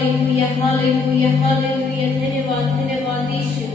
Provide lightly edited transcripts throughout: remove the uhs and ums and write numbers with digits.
Hallelujah hallelujah hallelujah. धन्यवाद धन्यवाद यीशु,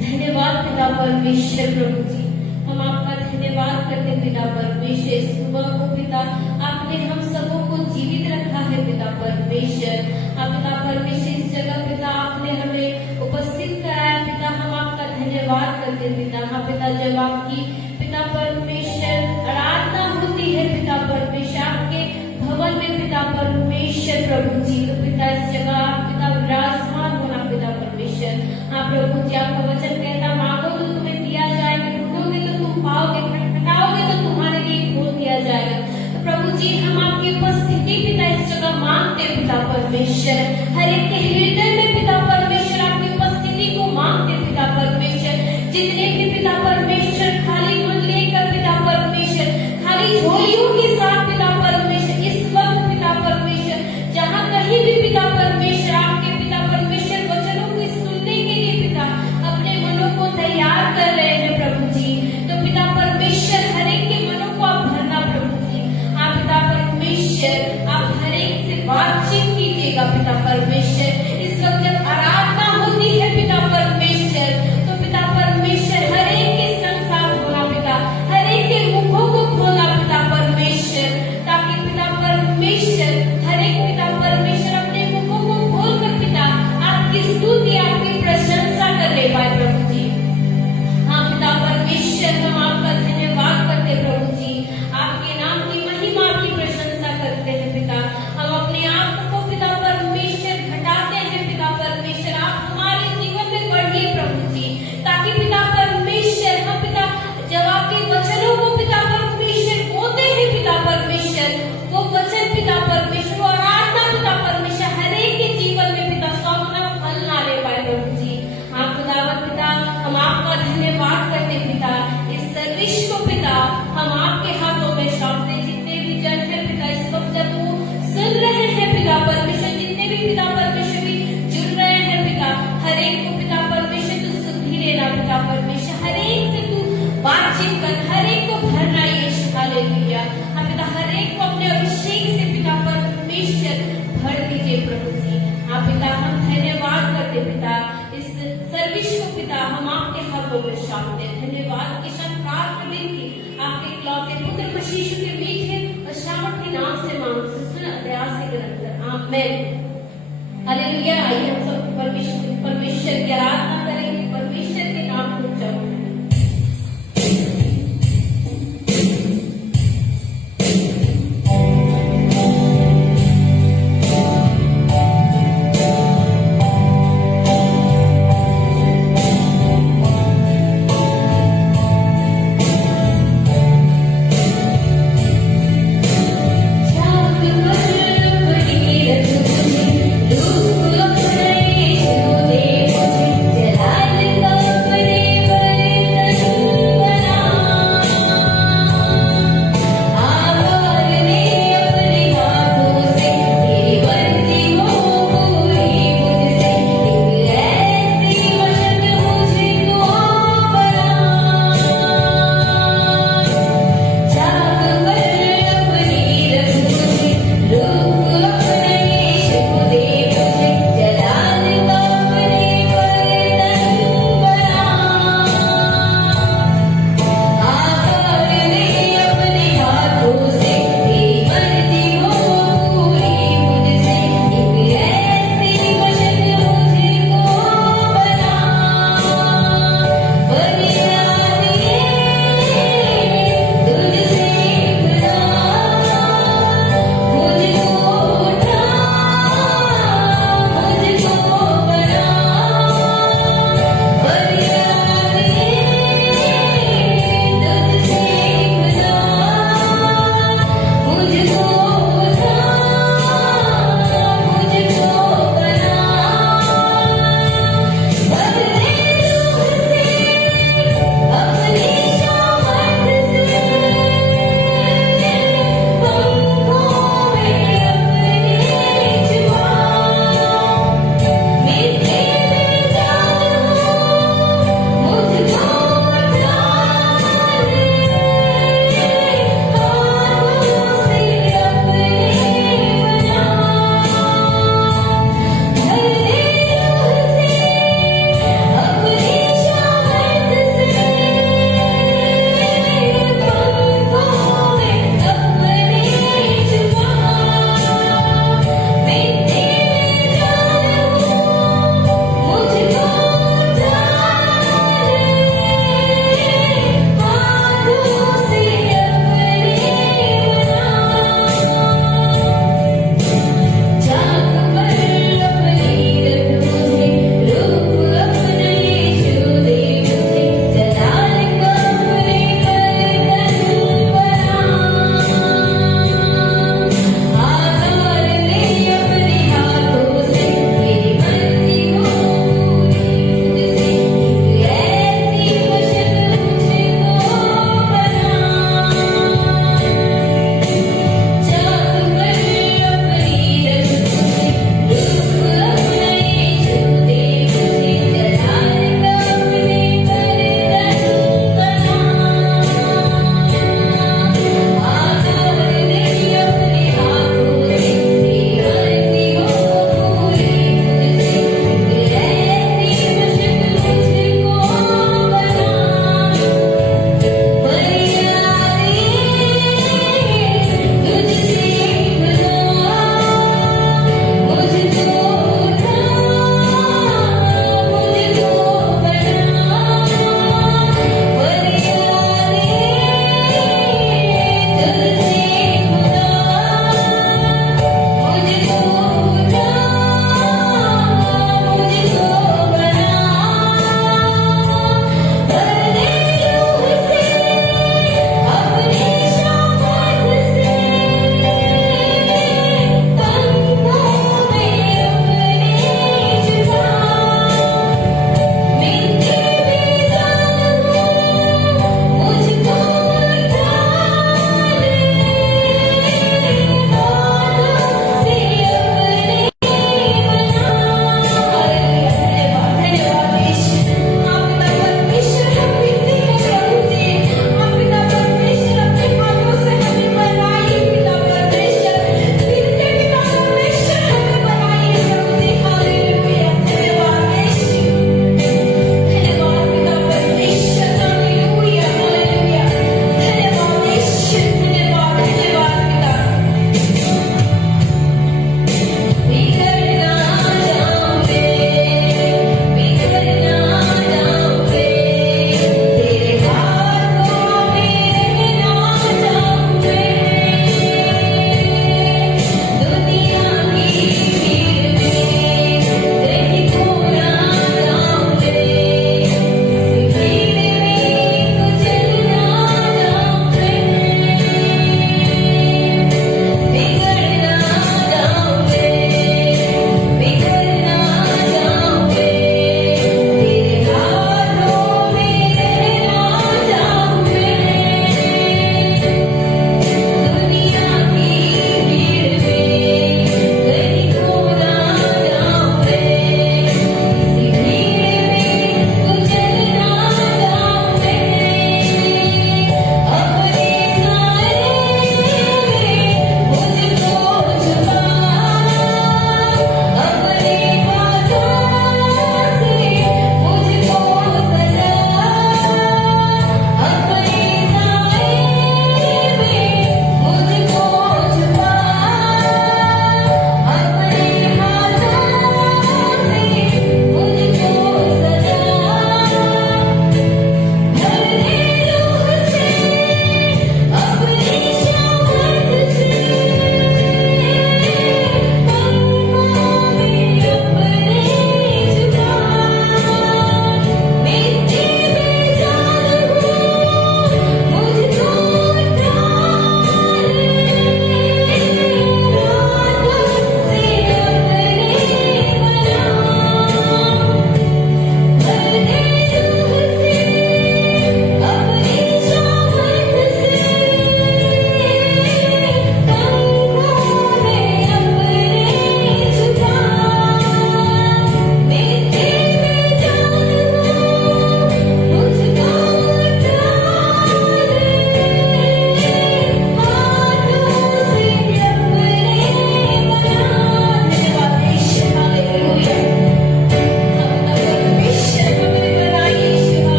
धन्यवाद पिता परमेश्वर प्रभु जी। हम आपका धन्यवाद करते पिता परमेश्वर। सुबह को पिता आपने हम सबों को जीवित रखा है पिता परमेश्वर। आप पिता परमेश्वर इस जगह पिता आपने हमें उपस्थित कराया पिता, हम आपका धन्यवाद करते पिता। हाँ पिता, जब आपकी पिता परमेश्वर आराधना होती है पिता परमेश्वर आपके भवन में पिता परमेश्वर प्रभु जी, तो पिता इस जगह आप पिता विराजमान होना पिता परमेश्वर। हाँ प्रभु जी, आपका वचन कहता मांगो तो तुम्हें दिया जाएगा, ढूंढोगे तो तुम पाओगे, खटखटाओगे तो तुम्हारे लिए खोल दिया जाएगा। तो प्रभु जी हम आपकी उपस्थिति पिता इस जगह मांगते पिता परमेश्वर। हर एक के हृदय में पिता परमेश्वर आपकी उपस्थिति को मांगते पिता परमेश्वर। जितने भी पिता परमेश्वर खाली मन लेकर पिता परमेश्वर, खाली झोलियों के साथ पिता परमेश्वर इस वक्त पिता परमेश्वर जहाँ कहीं भी पिता परमेश्वर आपके पिता परमेश्वर वचनों को सुनने के लिए पिता अपने मनों को तैयार कर रहे हैं प्रभु जी, तो पिता परमेश्वर हर एक के मनों को आप भरना प्रभु जी। आप पिता परमेश्वर आप हर एक से बातचीत कीजिएगा पिता परमेश्वर। इस वक्त जब आराधना होती है पिता परमेश्वर, तो पिता परमेश्वर हर एक के संग साथ होना पिता, हर एक के मुखों को खोलना पिता परमेश्वर, ताकि पिता परमेश्वर हर एक पिता परमेश्वर अपने मुखों को खोलकर पिता आपकी स्तुति आपकी प्रशंसा कर ले पाए प्रभु जी। हाँ पिता परमेश्वर हम आपका धन्यवाद करते प्रभु जी, आपके नाम की महिमा की प्रशंसा करते हैं पिता। हम अपने आप को पिता परमेश्वर घटाते हैं पिता परमेश्वर, आप हमारे जीवन में बढ़िए प्रभु जी, ताकि पिता परमेश्वर हम पिता जब आपके वचनों को पिता परमेश्वर बोते हैं पिता परमेश्वर, वो वचन पिता परमेश्वर और आराधना पिता परमेश्वर हर एक के जीवन में पिता 100 गुना फल ना ले पाए प्रभु जी। आप खुदावंद पिता हम आपका धन्यवाद करते पिता। इस सर्विस को पिता हम आपके हाथों में सौंपते। जितने भी जन है पिता इस वक्त जब वो सुन रहे हैं पिता परमेश्वर, जितने भी पिता परमेश्वर भी जुड़ रहे हैं पिता, हर एक को पिता परमेश्वर तू सुधि लेना पिता परमेश्वर, हर एक से तू बातचीत कर, हर एक को भरना यीशु हालेलुया। हाँ पिता हर एक को अपने अभिषेक से पिता परमेश्वर भर दीजिए प्रभु जी। हाँ पिता हम धन्यवाद करते पिता। इस सर्विस को पिता हम आपके हाथों में सौंपते। धन्यवाद के साथ प्रार्थना विनती आपके इकलौते पुत्र मसीह यीशु के मीठे और सामर्थी नाम से मांगते सुन अध्याय से निरंतर आमीन हालेलुया। आइए हम सब परमेश्वर की आराधना करेंगे, परमेश्वर के नाम को उच्चारण जला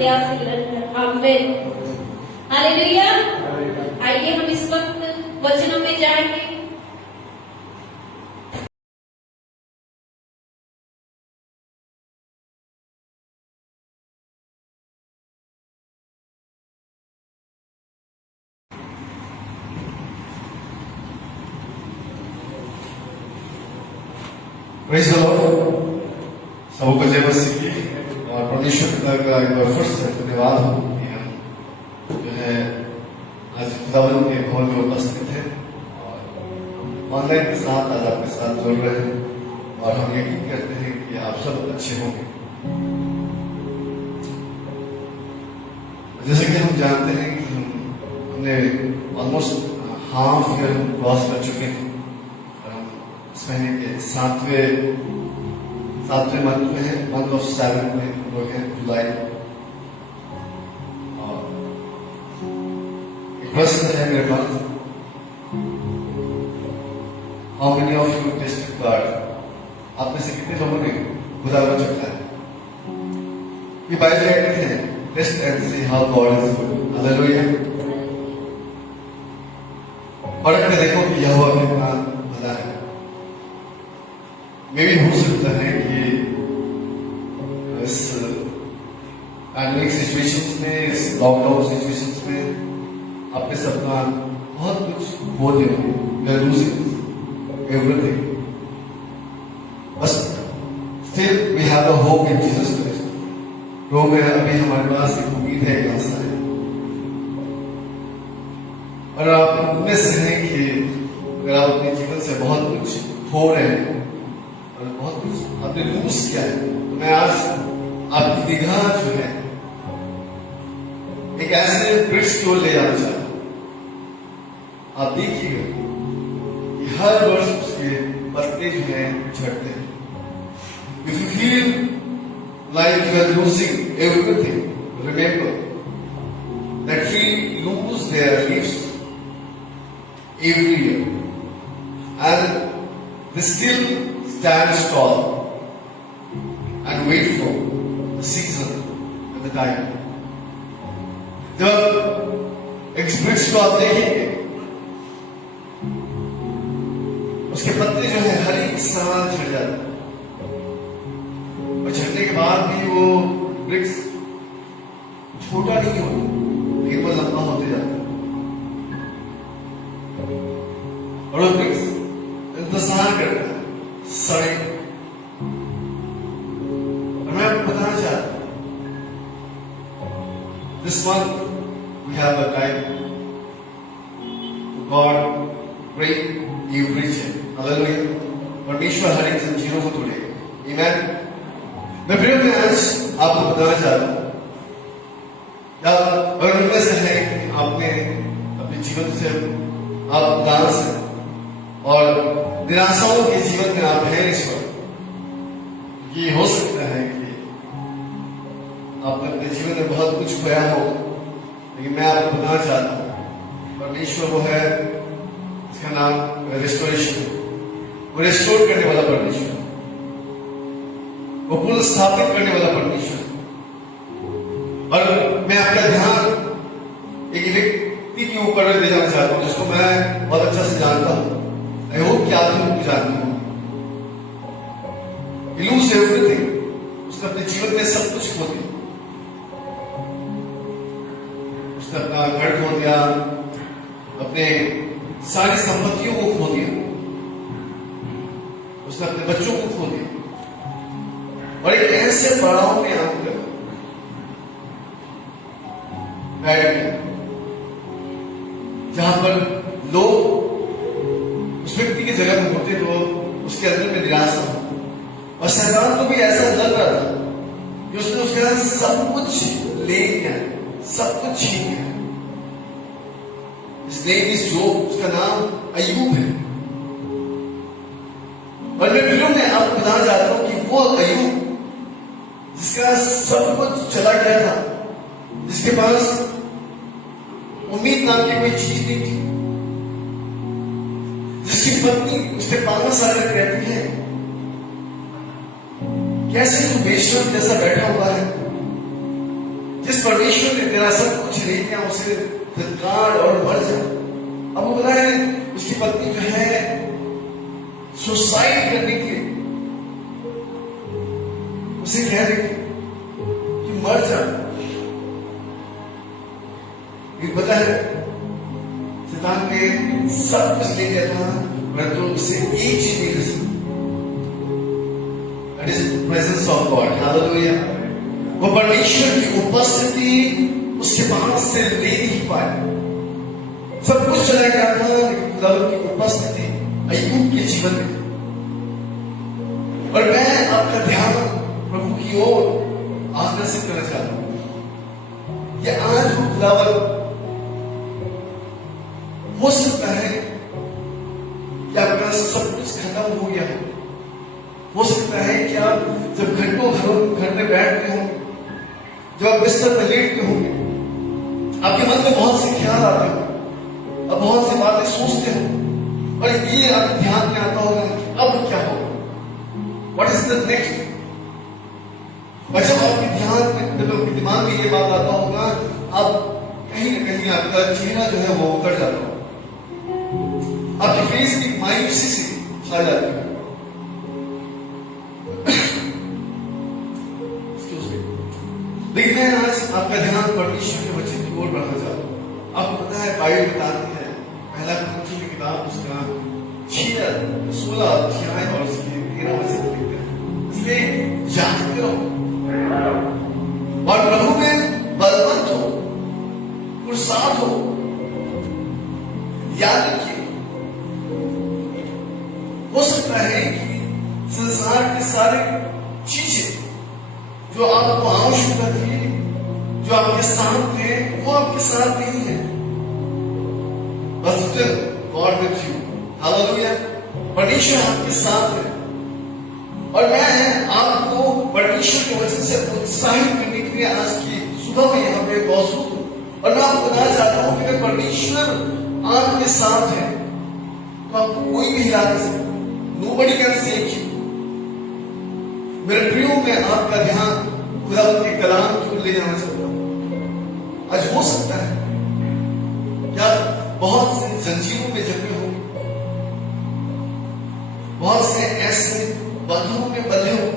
हत्या से लड़कर। आमीन, हालेलुया। आइए हम इस वक्त वचनों में जाएंगे। Praise the Lord. सबको जय मसीह की। और परमेश्वर पिता का एक बार फिर से धन्यवाद हो कि हम जो है आज खुदावन के भवन में उपस्थित हैं और ऑनलाइन के साथ आज आपके साथ जुड़ रहे हैं और हम यकीन करते हैं कि आप सब अच्छे होंगे। जैसे कि हम जानते हैं कि हमने ऑलमोस्ट हाफ ईयर क्रॉस कर चुके हैं और हम इस महीने के सातवें मंथ में है, मंथ ऑफ 7 में लोग हैं, जुलाई। और एक प्रश्न है मेरे पास, how many of you tested God? आप में से कितने लोगों ने खुदा को चखा है? ये बाइबल कहती है taste and see how God is good. Hallelujah. परख के देखो कि यहोवा कितना भला है। मे भी हो सकता है कि इस पैंडेमिक सिचुएशंस में, इस लॉकडाउन सिचुएशंस में आपके सपना बहुत कुछ खो दिए होंगे, लूजिंग एवरीथिंग, बस still we have a hope in Jesus Christ. Rome में अभी हमारे पास एक उम्मीद है, एक आशा है। और आप उनमें से हैं कि अगर आप अपने जीवन से बहुत कुछ खो रहे हैं और बहुत कुछ आपने लूज किया है, तो मैं आज आपकी निगाह जो है एक ऐसे वृक्ष की ओर ले जाना चाहता हूं। आप देखिएगा कि हर वर्ष उसके पत्ते जो हैं झड़ते हैं। If you feel like you are losing everything, remember that tree lose their leaves every year and they still stand tall and wait for the season and the time. जब एक वृक्ष को आप देखेंगे, उसके पत्ते जो है हर एक साल झड़ जाते हैं और झड़ने के बाद भी वो वृक्ष छोटा नहीं होता, लेकिन वो लंबा होते जाता है। और वो वृक्ष इंतजार करता है सड़े। और मैं आपको बताना चाहता हूं, this month we have a time to God break every chain. Hallelujah. परमेश्वर हर एक जंजीरों को तोड़ेगा। आमीन। मैं प्रिय में आज आपको बताना चाहता हूं, अगर उनमें से है कि आपने अपने जीवन से आप उदास हैं और निराशाओं के जीवन में आप हैं इस वक्त, ये हो सकता है कि आपने अपने जीवन में बहुत कुछ खोया हो, लेकिन मैं आपको बताना चाहता हूं परमेश्वर वो है, इसका नाम रेस्टोरेशन। वो रेस्टोर करने वाला परमेश्वर, वो पुनः स्थापित करने वाला परमेश्वर। और मैं आपका ध्यान एक व्यक्ति के ऊपर ले जाना चाहता हूं जिसको मैं बहुत अच्छा से जानता हूं। आई होप कि आप भी उनको जानते हो। He lose everything। उसने अपने जीवन में सब कुछ खो दिया। उसने अपना घर खो दिया, अपने सारी संपत्तियों को खो दिया, उसने अपने बच्चों को खो दिया और एक ऐसे पड़ाव में आकर बैठ गया जहां पर लोग उस व्यक्ति की जगह में होते तो उसके अंदर में निराशा हो। और शैतान को भी ऐसा लग रहा था कि उसने उसके साथ सब कुछ ले लिया, सब कुछ छीन लिया। इस नेम इज जोब, उसका नाम अय्यूब है। और मैं वीडियो में आपको बताना चाहता हूं कि वो अय्यूब जिसका सब कुछ चला गया था, जिसके पास उम्मीद नाम की कोई चीज नहीं थी, जिसकी पत्नी उसके पास आकर कहती है कैसे तू बेशरम जैसा बैठा हुआ है, जिस परमेश्वर ने तेरा सब कुछ ले लिया उसे धिक्कार और मर जा। अब वो बता है उसकी पत्नी जो है सुसाइड करने के उसे कह रही कि मर जा। ये पता है शैतान ने सब कुछ ले लिया था परंतु उसे एक चीज नहीं मिली, that is presence of God. Hallelujah. वो परमेश्वर की उपस्थिति उसके पास से ले नहीं पाए। सब कुछ चला गया था लेकिन खुदावंद की उपस्थिति अय्यूब के जीवन में। और मैं आपका ध्यान प्रभु की ओर आकर्षित करना चाहता हूं कि आज वो खुदावंद हो सकता है कि आपका सब कुछ खत्म हो गया हो सकता है कि आप जब घंटों घर में बैठते होंगे, जब आप बिस्तर पर लेटते होंगे, आपके मन में बहुत से ख्याल आते होंगे, अब बहुत सी बातें सोचते हो और ये आपके ध्यान में आता होगा अब क्या होगा, व्हाट इज द नेक्स्ट। और जब आपके ध्यान में आपके दिमाग में ये बात आता होगा अब कहीं ना कहीं आपका चेहरा जो है वो उतर जाता होगा, आपके फेस की मायूसी से छा जाती है। लेकिन मैं आज आपका ध्यान परमेश्वर के वचन की ओर बढ़ना चाहता हूँ। आपको पता है बाइबल बताती है पहला कुरिन्थियों की किताब उसका 16 अध्याय और उसके 13 वचन लिखते हैं, इसलिए याद करो और प्रभु में बलवंत हो, पुरुषार्थ हो। याद रखिए हो सकता है कि संसार के सारे चीजें जो आपको आवश्यकता थी, जो आपके साथ थे, वो आपके साथ नहीं है। But still, God with you. Hallelujah. परमेश्वर आपके साथ है और मैं आपको परमेश्वर के वचन से उत्साहित करने के लिए आज की सुबह में यहाँ पे मौजूद हूँ और मैं आपको बताना चाहता हूँ कि अगर परमेश्वर आपके साथ है तो आपको कोई भी हिला नहीं सकता। Nobody can save you. मेरे प्रियो में आपका ध्यान खुदावंद के कलाम की ओर ले जाना चाहता हूं। आज हो सकता है क्या बहुत से जंजीरों में जकड़े हो, बहुत से ऐसे बंधनों में बंधे हो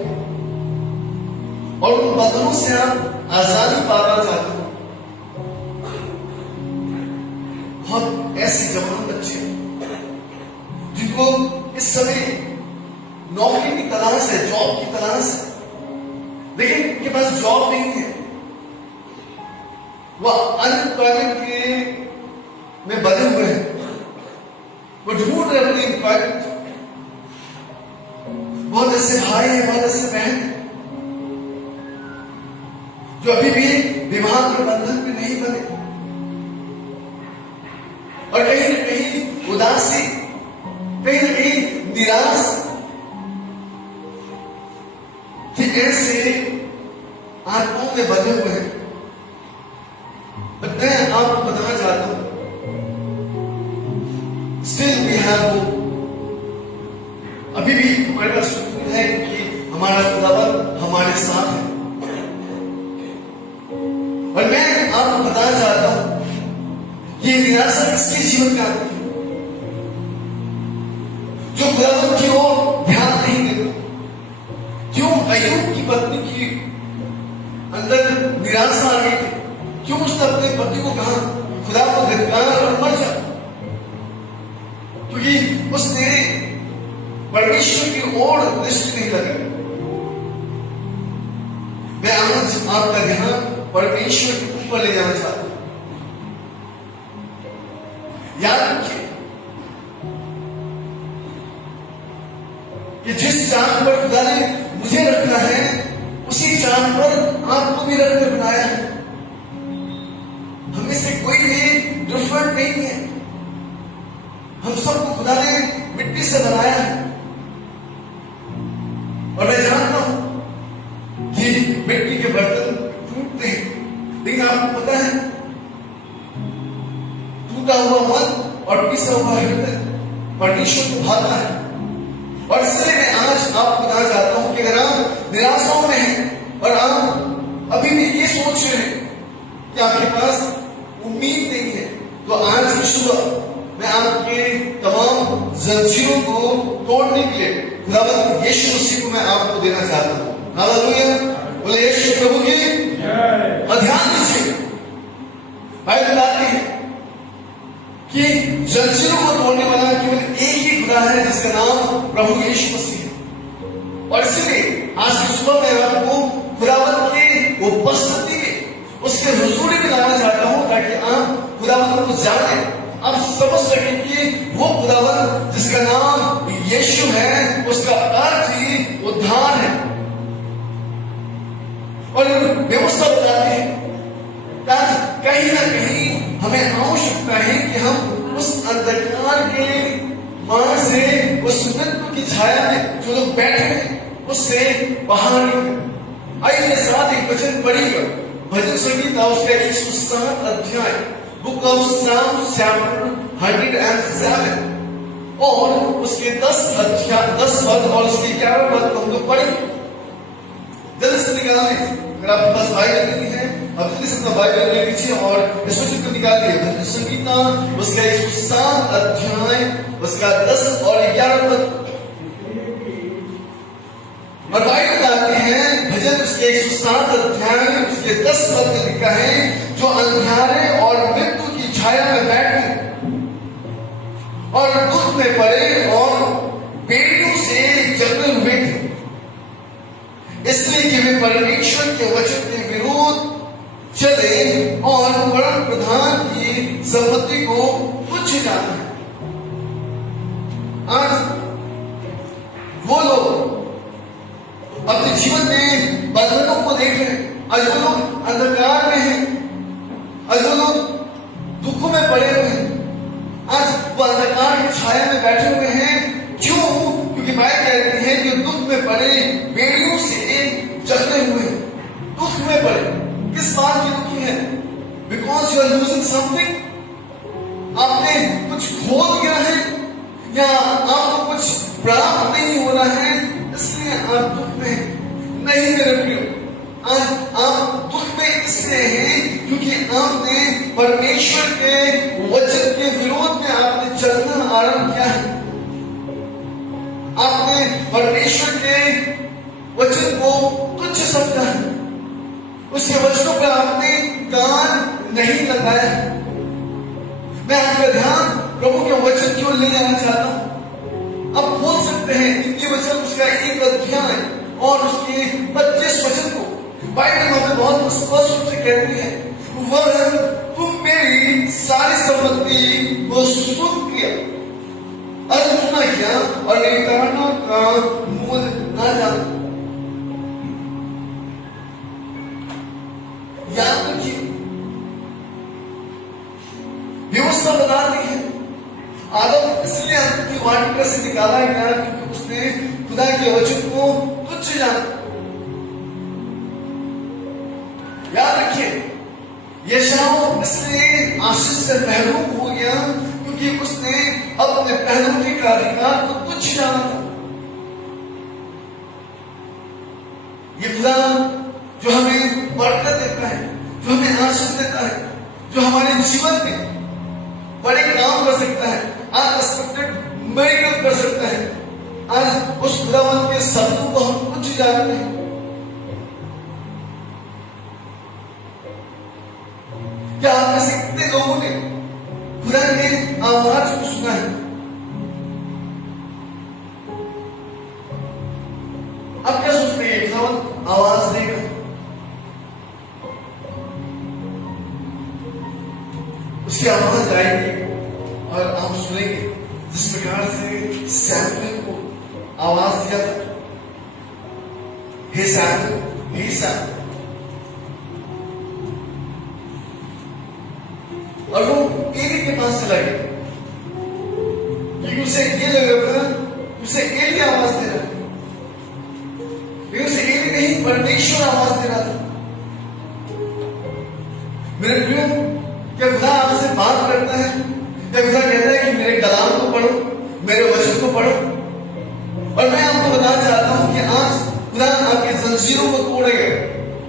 और उन बंधनों से आप आजादी पाना चाहते हो। बहुत ऐसे जवान बच्चे जिनको इस समय नौकरी की तलाश है, जॉब की तलाश है, लेकिन उनके पास जॉब नहीं है, वह अनएम्प्लॉयमेंट के में बंधे हुए हैं, वो ढूंढ रहे अपनी एम्प्लॉयमेंट। बहुत ऐसे भाई हैं, बहुत ऐसे बहन हैं जो अभी भी विवाह के बंधन में नहीं बने और कहीं न कहीं उदासी, कहीं न कहीं निराश कि ऐसे आत्माओं में बंधे हुए हैं। मैं आपको बताना चाहता हूं स्टिल वी हैव होप। अभी भी हमारे पास सुकून है कि हमारा खुदावंद हमारे साथ है और मैं आपको बताना चाहता हूं कि निराशा किसके जीवन का आती है जो खुदावंद की ओर ध्यान नहीं देता। क्यों अय्यूब की पत्नी की अंदर निराशा आ गई थी? क्यों उसने अपने पति को कहा खुदा को धिक्कार और मर जा? क्योंकि उसने परमेश्वर की ओर दृष्टि नहीं लगाई। मैं आज आपका ध्यान परमेश्वर के ऊपर ले जाना चाहता हूं। याद रखिए कि जिस चांद पर खुदा ने मुझे रखा है उसी चांद पर आपको भी रखकर बनाया है। हमें से कोई भी डिफरेंट नहीं है। हम सबको खुदा ने मिट्टी से बनाया है और मैं जानता हूं कि मिट्टी के बर्तन टूटते हैं, लेकिन आपको पता है टूटा हुआ मन और पिसा हुआ हृदय परमेश्वर को भाता है। और इसलिए मैं आज आपको बताना चाहता हूं कि अगर आप निराशाओं में हैं और आप अभी भी ये सोच रहे हैं कि आपके पास उम्मीद नहीं है, तो आज की सुबह मैं आपके तमाम जंजीरों को तोड़ने के लिए खुदावंद यीशु मसीह को मैं आपको देना चाहता हूँ। हालेलुया, बोले यीशु प्रभु की जय। और ध्यान दीजिए, बाइबल बताती है कि जंजीरों को तोड़ने वाला केवल एक ही खुदा है, जिसका नाम प्रभु यीशु मसीह है। और इसलिए आज की सुबह मैं आपको खुदावंद की उपस्थिति में, उसके हुजूरी में लाना चाहता हूं, ताकि आप खुदावंद को जाने, आप समझ सकें कि वो खुदावंद जिसका नाम यीशु है, उसका अर्थ ही उद्धार है। और व्यवस्था बताती है कहीं ना कहीं हमें आवश्यकता है कि हम उस अंधकार के मां से, उस मृत्यु की छाया में जो लोग बैठे हैं, उससे बाहर निकले। आइए मेरे साथ एक वचन पढ़िएगा, भजन संगीता उसका 107 अध्याय, बुक ऑफ साम्स चैप्टर 107 और उसके 10 पद और उसके 11 पद हम लोग पढ़ेंगे। जल्दी से निकालें, अगर आपके पास बाइबल नहीं है, आप जल्दी से अपना बाइबल ले लीजिए और इस वचन को निकालिए। भजन संगीता उसका 107 अध्याय, उसका 10 और 11 पद। और बाइबल बताते हैं, भजन उसके 107 अध्याय उसके 10 पद में लिखा है, जो अंधियारे और मृत्यु की छाया में बैठे और दुख में पड़े और बेड़ियों से जकड़े हुए थे, इसलिए कि वे परमेश्वर के वचन के विरोध चले और परम प्रधान की संपत्ति को तुच्छ जाना है। आज वो लोग अपने जीवन में बंधनों को देख रहे हैं, आज वो लोग अंधकार में हैं, आज वो लोग दुखों में पड़े हुए हैं, आज वो अंधकार की छाया में बैठे हुए हैं। क्यों? क्योंकि बाइबल कहती है कि दुख में पड़े, बेड़ियों से जकड़े हुए, दुख में पड़े। किस बात की दुखी है? Because you are losing something, आपने कुछ खो दिया है या आपको कुछ प्राप्त नहीं हो रहा है, इसलिए आप दुख में। नहीं मेरे प्रियो, आज आप दुख में इसलिए हैं क्योंकि आपने परमेश्वर के वचन के विरोध में आपने चलना आरंभ किया है। आपने परमेश्वर के वचन को तुच्छ समझा है, उसके वचनों पर आपने कान नहीं लगाया। मैं आपका ध्यान प्रभु के वचन की ओर ले जाना चाहता हूं। आप खोल सकते हैं हिंदी वचन उसका 1 अध्याय और उसके 25 वचन को। बाइबल हमें बहुत स्पष्ट रूप से कहती है, वह तुम मेरी सारी संपत्ति को सुन किया, अनसुना किया और मेरी ताड़ना का मूल ना जाना। याद रखिए, व्यवस्था बताती है आदम इसलिए अपनी वाटिका से निकाला गया क्योंकि उसने खुदा के वचन को तुच्छ जाना। याद रखिए, यशायाह इसलिए आशीष से महरूम हो गया क्योंकि उसने अपने पहलू के अधिकार को तुच्छ जाना था। ये खुदा जो हमें बरकत देता है, जो हमें आशीष देता है, जो हमारे जीवन में बड़े काम कर सकता है, अनएक्सपेक्टेड मिरेकल कर सकता है, आज उस खुदावंद के शब्दों को हम कुछ जानते हैं। क्या आप में से कितने लोगों ने खुदा के आवाज को सुना है? अब क्या सोचते हैं? खुदावंद आवाज देगा, उसकी आवाज आएगी और आप सुनेंगे, जिस प्रकार से सैमुएल को आवाज दिया था, हे सैमुएल, हे सैमुएल, और वो एली के पास चला गया क्योंकि उसे ये लग रहा था उसे एली आवाज दे रहा था, लेकिन उसे एली नहीं परमेश्वर आवाज दे रहा था। मेरे प्रियो, क्या खुदा आपसे बात करता है? क्या खुदा कहता है कि मेरे कलाम को पढ़ो, मेरे वचन को पढ़ो? और मैं आपको बताना चाहता हूं कि आज खुदा आपके जंजीरों को तोड़ेगा,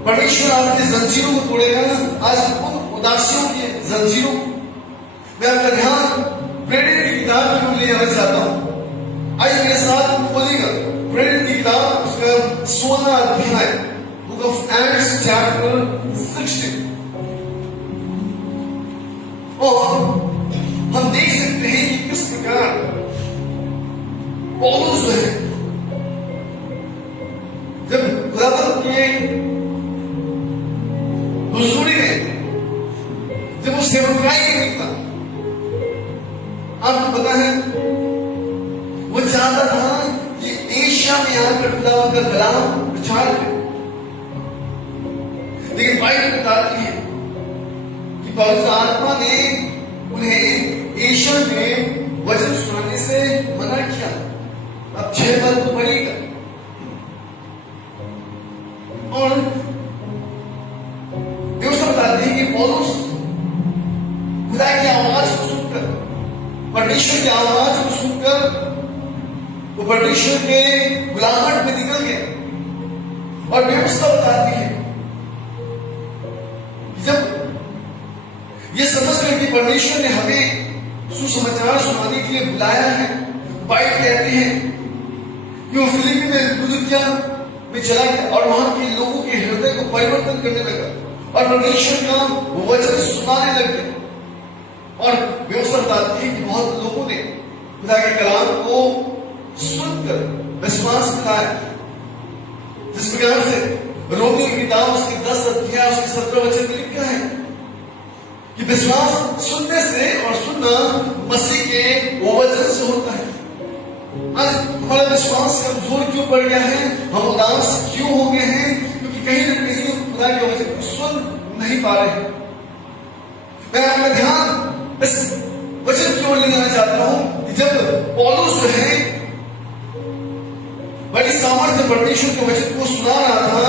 परमेश्वर आपके जंजीरों को तोड़ेगा। आज उन उदासियों की जंजीरों। मैं आपका ध्यान प्रेरित की किताब की ओर ले जाना चाहता हूं। आइए मेरे साथ खोलिएगा प्रेरित की किताब, उसका 16वां अध्याय, बुक ऑफ एक्ट्स चैप्टर 16। और हम देख सकते हैं कि किस प्रकार पौलुस है जब खुदावंद के हुजूरी में जब वो सेवकाई में निकला, आपको पता है वो चाहता था कि एशिया में आकर खुदा का कलाम प्रचार करे। लेकिन बाइबल बताती है कि पवित्र आत्मा ने उन्हें एशिया में वचन सुनाने से मना किया। अब 6 पद तो पढ़ेगा। और व्यवस्था बताते हैं कि पौलुस खुदा की आवाज को सुनकर, परमेश्वर की आवाज को सुनकर वो परमेश्वर के गुलाहट में निकल गया। और व्यवस्था बताती है कि जब ये समझ गए कि परमेश्वर ने हमें सुसमाचार सुनाने के लिए बुलाया है, बाइबल कहते हैं कि वो फिलिपी में लुदिकिया में चला गया और वहां के लोगों के हृदय को परिवर्तन करने लगा और परमेश्वर का वो वचन सुनाने लग गए। और व्यवस्था बताती है कि बहुत लोगों ने खुदा के कलाम को सुनकर विश्वास दिलाया। जिस प्रकार से रोमियो की किताब उसके 10 अध्याय उसके 17 वचन में लिखा है कि विश्वास सुनने से और सुनना मसीह के वो वचन से होता है। आज हमारा विश्वास कमजोर क्यों पड़ गया है, हम उदास क्यों हो गए हैं? क्योंकि कहीं ना कहीं हम खुदा के वचन को सुन नहीं पा रहे हैं। मैं आपका ध्यान इस वचन की ओर ले जाना चाहता हूं कि जब पौलुस जो है बड़ी सामर्थ्य परमेश्वर के वचन को सुना रहा था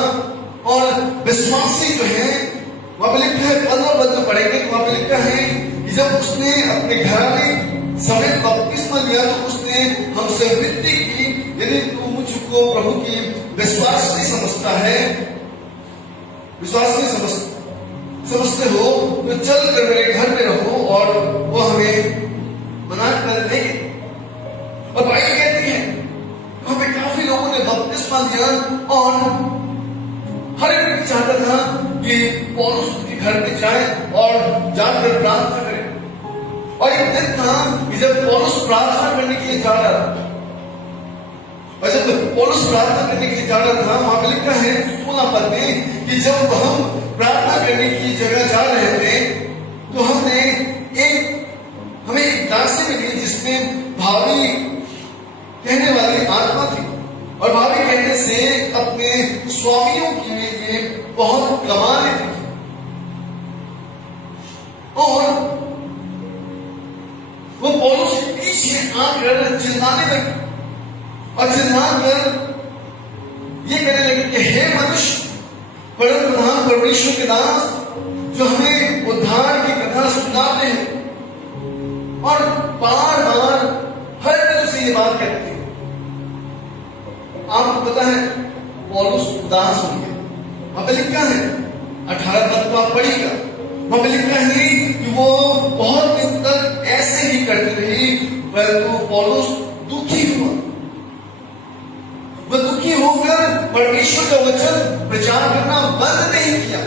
और विश्वासी जो है वहां पर लिखा है 15 पद में पढ़ेंगे तो वहां पर लिखा है कि जब उसने अपने घराने समेत बपतिस्मा लिया तो उसने हमसे विनती की, यदि तू मुझको प्रभु की विश्वास नहीं समझता है, विश्वास नहीं समझते हो तो चल कर मेरे घर में रहो। और वो हमें मना कर देंगे। और बाइबल कहती है वहां पे काफी लोगों ने बपतिस्मा लिया और हर एक चाहता था कि पौलुस के घर में जाए और जाकर प्रार्थना करे। और एक दिन था कि जब पौलुस प्रार्थना करने के लिए जा रहा था, और जब पौलुस प्रार्थना करने के लिए जा रहा था वहां पर लिखा है 16 पद में कि जब हम प्रार्थना करने की जगह जा रहे थे तो हमें एक दासी मिली जिसमें भावी कहने वाली आत्मा थी। और भावी कहने से अपने स्वामियों की ये बहुत कमाल थी। और वो पौलुस के पीछे आकर चिल्लाने लगी और चिल्लाकर ये कहने लगी कि हे मनुष्य, परम प्रधान परमेश्वर के दास जो हमें उद्धार की कथा सुनाते हैं और बार बार हर दिल से ये बात कहते हैं। आपको पता है पौलुस उदास हो गया। वहां पे लिखा है 18 पद को आप पढ़िएगा, वहां पे लिखा है कि वो बहुत दिन तक ऐसे ही करती रही, परंतु पौलुस दुखी हुआ। वह दुखी होकर परमेश्वर का वचन प्रचार करना बंद नहीं किया।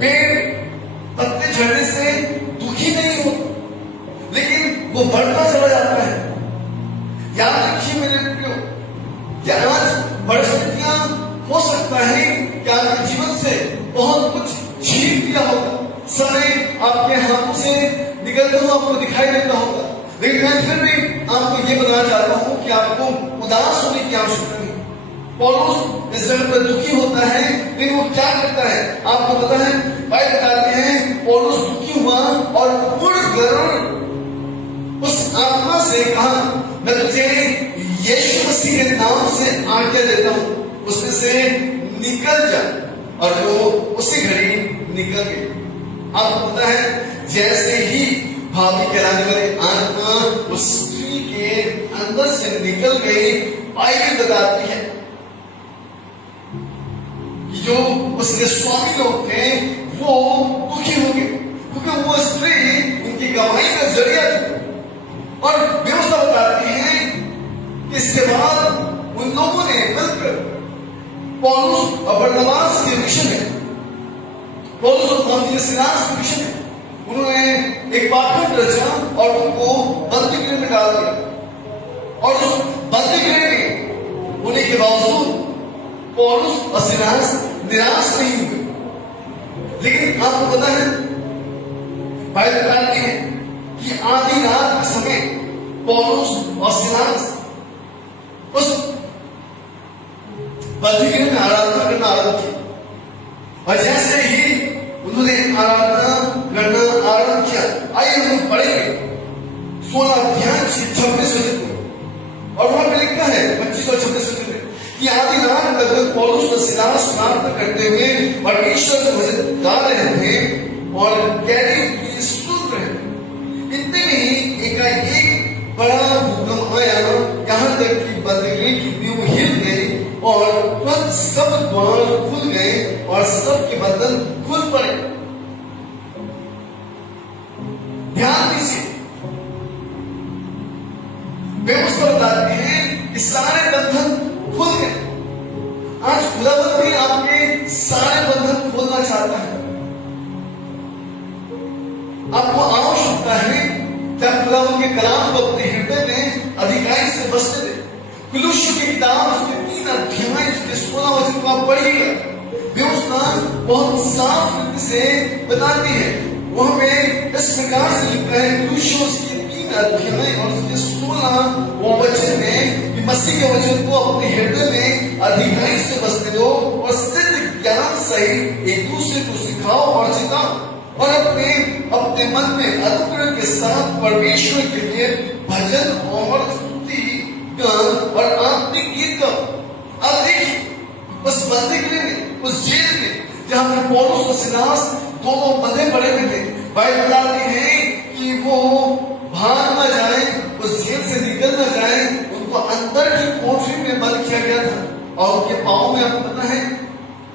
पेड़ पत्ते झड़ने से दुखी नहीं हो, लेकिन वो बढ़ता चला जाता है। याद रखिए मेरे प्रियो, क्या आज परिस्थितियां हो सकता है कि आपके जीवन से बहुत कुछ छीन लिया होगा, समय आपके हाथों से निकलता हुआ आपको दिखाई देता होगा, लेकिन मैं फिर भी आपको ये बताना चाहता हूं कि आपको उदास होने की आवश्यकता नहीं। पौलुस इस जगह पर दुखी होता है, लेकिन वो क्या करता है आपको पता है? बाइबल बताते हैं पौलुस दुखी हुआ और मुड़कर उस आत्मा से कहा, मैं तुझे यीशु मसीह के नाम से आज्ञा देता हूं, उसमें से निकल जा। और वो उसी घड़ी निकल गई। आपको पता है जैसे ही भावी कहलाने वाली आत्मा उस स्त्री के अंदर से निकल गई, बाइबल बताती है कि जो उसके स्वामी लोग थे वो दुखी हो गए, क्योंकि वो स्त्री उनकी कमाई का जरिया थी। और व्यवस्था बताती है कि इसके बाद उन लोगों ने मिलकर पौलुस और बरनबास के विषय में, पौलुस और सिलास के विषय में उन्होंने एक पाठ्यक्रम रचा और उनको बंदी गृह में डाल दिया। और उस बंदी गृह में होने के बावजूद पौलुस और सिलास निराश नहीं हुए। लेकिन आपको पता है, बाइबल बताती है कि आधी रात के समय पौलुस और सिलास उस बंदी गृह में आराधना करना आरंभ किया। और जैसे ही उन्होंने आराधना करना आरंभ किया, आइए हम लोग पढ़ेंगे 16 अध्याय से 26 वचन को। और वहां पे लिखा है 25 और 26 वचन में कि आधी रात तक पौलुस और सिलास प्रार्थना करते हुए परमेश्वर का भजन गा रहे थे और कैदी की सुन रहे थे। इतने में ही एकाएक बड़ा भूकंप आया, यहाँ तक कि बंदगी की नींव हिल गई और तुरंत सब द्वार खुल गए और सबके बंधन खुल पड़े। ध्यान दीजिए, व्यवस्था बताते हैं कि सारे बंधन खुल गए। आज खुदावंद भी आपके सारे बंधन खोलना चाहता है। आपको आवश्यकता है कि आप खुदावंद के कलाम को अपने हृदय में अधिकारी से बसने दें। कुलुष्य की किताब उसके 3 अध्याय उसके 16 वचन को आप पढ़िएगा। व्यवस्था बहुत साफ रीति से बताती है। वहां पे इस प्रकार से लिखा है कुलुष्य उसके 3 अध्याय और उसके 16 वो वचन में कि मसीह के वचन को अपने हृदय में अधिकारी से बसने दो और सिद्ध ज्ञान सहित एक दूसरे को सिखाओ और सिखाओ और अपने मन में अनुग्रह के साथ परमेश्वर के लिए भजन और स्तुति और आत्मिक गीत गाओ। अब देखिए उस बंदी गृह में, उस जेल में जहां पर पौलुस और सिलास दोनों बंधे पड़े हुए थे, बाइबल बताती है कि वो भाग न जाए, उस जेल से निकल न जाए, उनको अंदर की कोठरी में बंद किया गया था और उनके पांव में आपको पता है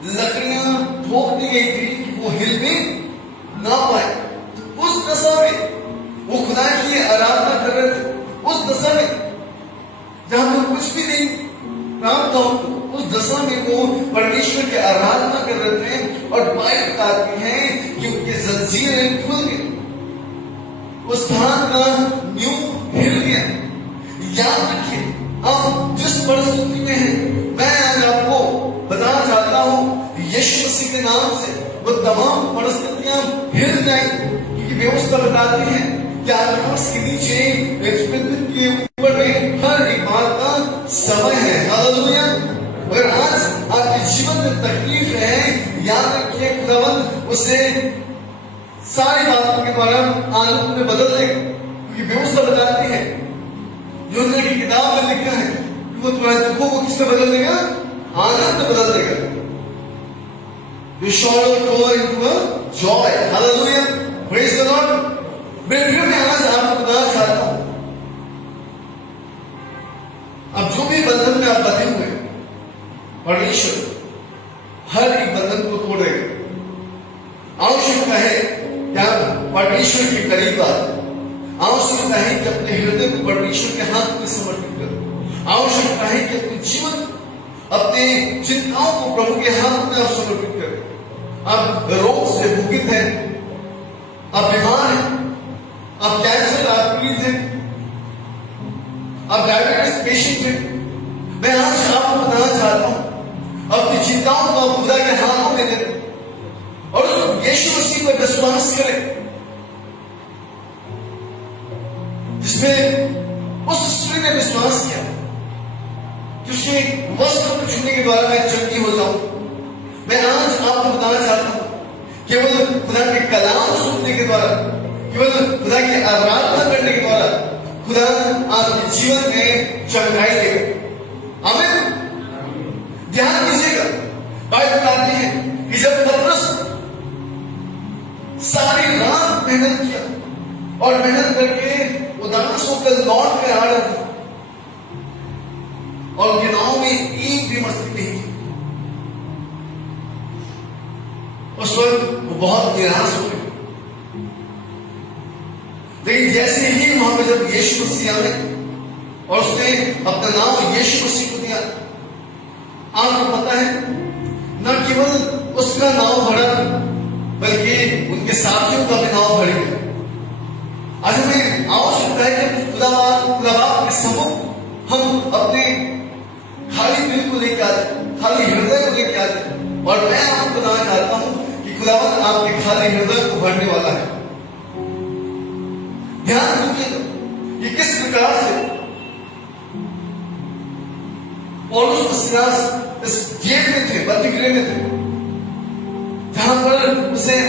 लकड़ियां ठोक दी गई थी कि वो हिल भी ना पाए। उस दशा में वो खुदा की आराधना कर रहे थे। उस दशा में जहां पर कुछ भी नहीं प्राप्त हो, उस दशा में वो परमेश्वर की आराधना कर रहे थे और बाइबल बताती है कि उनके जंजीरें खुल गई, उस स्थान का नींव हिल गया। याद रखिए, हम जिस परिस्थिति में हैं, मैं आज आपको बताना चाहता हूं यीशु मसीह के नाम से वो तमाम परिस्थितियां हिल जाएंगी, क्योंकि व्यवस्था बताती है कि आकाश के नीचे के ऊपर में हर एक बात का समय है। हालेलुया। अगर आज आपके जीवन में तकलीफ है, याद रखिए खुदावंद उसे सारी बातों के द्वारा आनंद में बदल देगा, क्योंकि व्यवस्था बताती है, यूहन्ना की किताब में लिखा है कि वो तुम्हारे दुखों को किससे बदल देगा? आनंद में बदल देगा। You shall go into a joy. Hallelujah. Praise the Lord. मैं आज आपको बताना चाहता हूं, अब जो भी बंधन में आप बंधे हुए, परमेश्वर हर एक बंधन को तोड़ेगा। आवश्यकता है कि आप परमेश्वर के करीब आए। आवश्यकता है कि अपने हृदय को परमेश्वर के हाथ में समर्पित करें। आवश्यकता है कि अपने जीवन, अपने चिंताओं को प्रभु के हाथ में आप समर्पित करें। आप रोग से भुगित हैं, आप बीमार हैं, आप कैंसर आप पीड़ित हैं, आप डायबिटीज पेशेंट हैं, मैं आज आपको बताना चाहता हूं अपनी चिंताओं को आप खुदा के हाथों में दे दें और उस यीशु मसीह पर विश्वास करें, जिसमें उस स्त्री ने विश्वास किया कि उसके वस्त्र को छूने के द्वारा मैं चंगी हो जाऊं। मैं आज आपको बताना चाहता हूं, केवल खुदा के कलाम सुनने के द्वारा, केवल खुदा की आराधना करने के द्वारा खुदा आपके जीवन में चंगाई देगा। आमीन। ध्यान दीजिएगा, बाइबल बताती है कि जब पतरस सारी रात मेहनत किया और मेहनत करके उदास होकर लौट कर आ रहा था और उनके नाव में एक भी मछली नहीं थी, उस वक्त वो बहुत निराश हो गए। लेकिन जैसे ही वहां पे जब यीशु मसीह आए और उसने अपना नाम यीशु मसीह को दिया, आपको पता है न केवल उसका नाम बढ़ा बल्कि उनके साथियों का भी नाम बढ़ गया। आज हमें आवश्यकता है कि खुदाबाद के सम्मुख हम अपने खाली दिल को लेकर आ जाए, खाली हृदय को लेकर आ जाए। और मैं आपको बताना चाहता हूं कि खुदावंद आपके खाली हृदय को भरने वाला है। ध्यान रखिएगा कि किस प्रकार से पौलुस और सिलास इस जेल में थे, बंदीगृह में थे, जहां पर उन्हें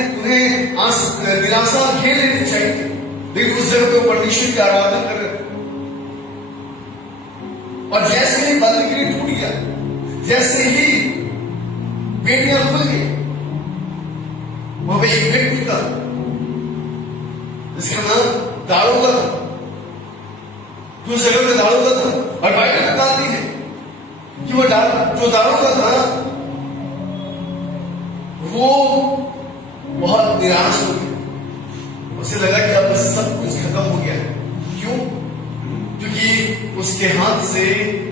निराशा घेर लेनी चाहिए थी, लेकिन उस जगह पे परमेश्वर की आराधना कर रहे थे। और जैसे ही बंदीगृह टूट गया, जैसे ही बेटियां खुल गई, वहां पे एक व्यक्ति था जिसका नाम दारोगा था, जो जगह में दारोगा था। और बाइबल बताती है कि वो जो दारोगा था वो बहुत निराश हो गया। उसे लगा कि अब सब कुछ खत्म हो गया है। क्यों? क्योंकि उसके हाथ से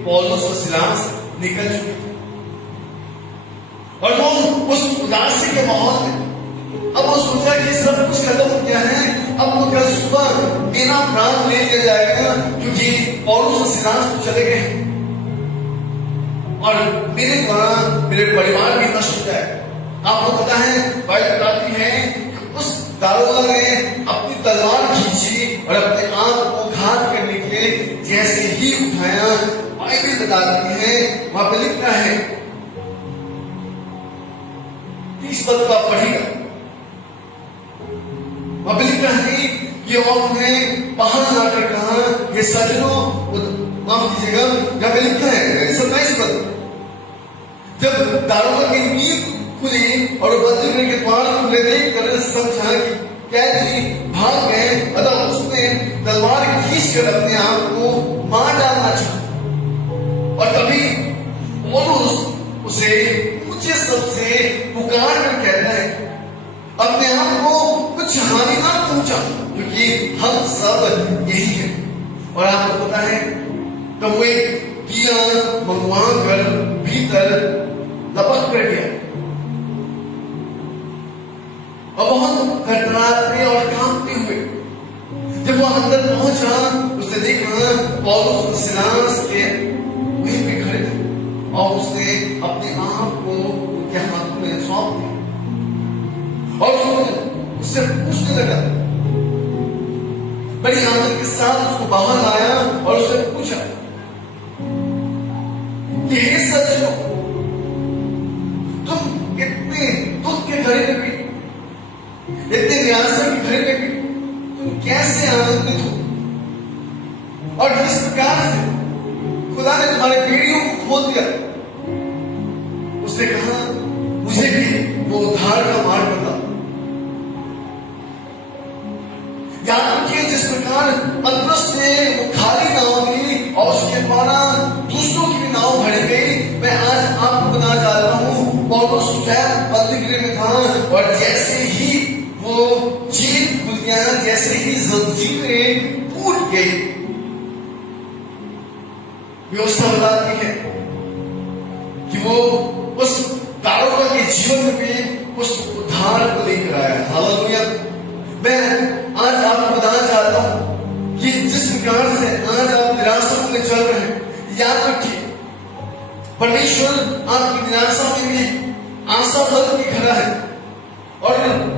पौलुस और सिलास निकल चुके थे और वो उस उदासी के माहौल में अब वो सोचा कि सब कुछ खत्म हो गया है, अब वो कल सुबह मेरा प्राण ले लिया जाएगा, क्योंकि पौलुस और सिलास तो चले गए और मेरे द्वारा मेरे परिवार भी नष्ट हो जाए। आपको पता है, बाइबल बताती है कि उस दारोगा ने अपनी तलवार खींची और अपने आप को घात करने के लिए जैसे ही उठाया, बाइबल बताती है, वहां पर लिखा है 30 पद का पढ़ेगा, वहां पर लिखा है कि उन्हें बाहर लाकर कहा, ये सज्जनों, माफ कीजिएगा, यहाँ पे लिखा है 27 पद, जब दारोगा की नींद खुली और बंदीगृह के द्वार खुले देखकर समझा कि कैदी भाग गए, अतः उसने तलवार खींचकर अपने आप को मार डालना चाहा। और तभी पौलुस उसे ऊंचे शब्द से पुकार कर कहता है, अपने आप को कुछ हानि ना पहुंचा, क्योंकि हम सब यही है। और आपको पता है, तब वो एक दिया मंगवा कर भीतर लपक कर गया और बहुत कतराते और कांपते हुए जब वो अंदर पहुंचा, उसने देखा पौलुस और सिलास के वहीं पे खड़े थे और उसने अपने आप को उनके हाथों में सौंप दिया और उससे पूछने लगा, बड़ी आदर के साथ उसको बाहर लाया और उससे पूछा कि हे सज्जनों, तुम इतने दुख के घड़ी में भी, इतने निराशा की घड़ी में भी तुम कैसे आनंदित हो? और जिस प्रकार से खुदा ने तुम्हारे बेड़ियों को खोल दिया, उसने कहा मुझे भी वो उद्धार का मार्ग बता। याद रखिए, जिस प्रकार पतरस ने वो खाली नाव दी और उसके द्वारा दूसरों की भी नाव भर गई, मैं आज आपको बताना चाह रहा हूं, पौलुस बंदीगृह में था और जैसे ही वो जेल खुल गया, जैसे ही जंजीरें टूट गई, व्यवस्था बताती है कि वो उस दारोगा के जीवन में भी उस उद्धार को लेकर आया। हालेलुया। मैं आज आपको बताना चाहता हूं कि जिस प्रकार से आज आप निराशा में चल रहे हैं, याद रखिए परमेश्वर आपकी निराशा में भी आशा बन के खड़ा है और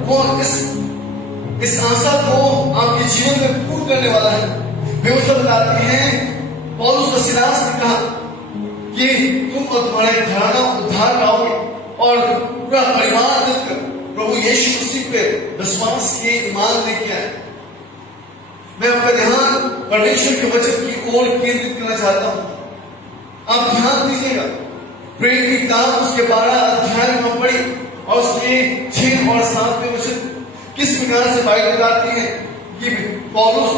वो इस आशा को आपके जीवन में पूर्ण करने वाला है। व्यवस्था बताती है, पौलुस और सिलास ने कहा कि तुम और तुम्हारे घराना उद्धार पाओगे और पूरा परिवार मिलकर प्रभु यीशु मसीह पे विश्वास के ईमान लेके आए। मैं आपका ध्यान परमेश्वर के वचन की ओर केंद्रित करना चाहता हूं। आप ध्यान दीजिएगा, प्रेम की किताब उसके 12 अध्याय में पढ़ी और उसके 6 और 7 वचन किस प्रकार से बाइबल बताती है कि पौलुस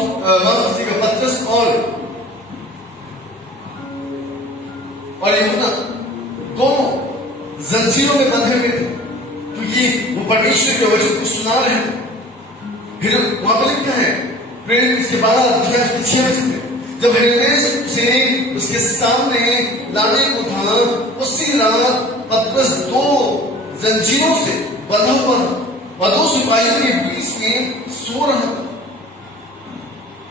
पतरस और यूहन्ना दोनों जंजीरों में बंधे हुए थे, तो ये वो परमेश्वर के वचन को सुना रहे हैं। फिर वहां पर लिखा है प्रेम इसके 12 अध्याय उसके 6 वचन में, जब हेरोदेस उसे उसके सामने लाने को था, उसी रात पतरस 2 जंजीरों से बंधा हुआ और 2 सिपाहियों के बीच में सो रहा था।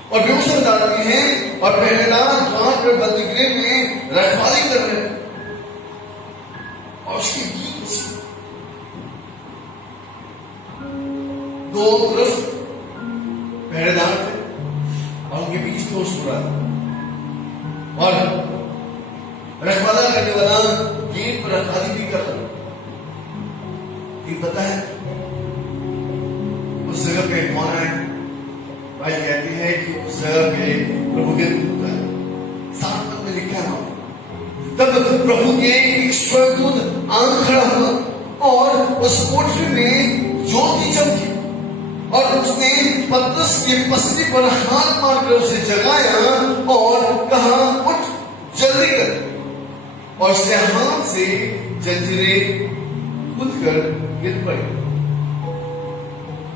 और बेहोश डालते हैं और पहरेदार द्वार पर बंदीगृह में रखवाली कर रहे हैं। और उसके बीच 2 तरफ पहरेदार थे और उनके बीच में सो रहा था। और रखवाला करने वाला गेट पर रखवाली भी कर रहा। ये पता है उस जगह पे कौन आए? भाई कहते हैं कि उस जगह पे प्रभु के दूत आए। 7 पद में लिखा है, तब प्रभु के एक स्वर्गदूत आंख खड़ा हुआ और उस कोठरी में ज्योति चमकी और उसने पतरस के पसली पर हाथ मारकर उसे जगाया और कहा, उठ जल्दी कर। और उसके हाथ से जंजीरें खुलकर गिर पड़ी।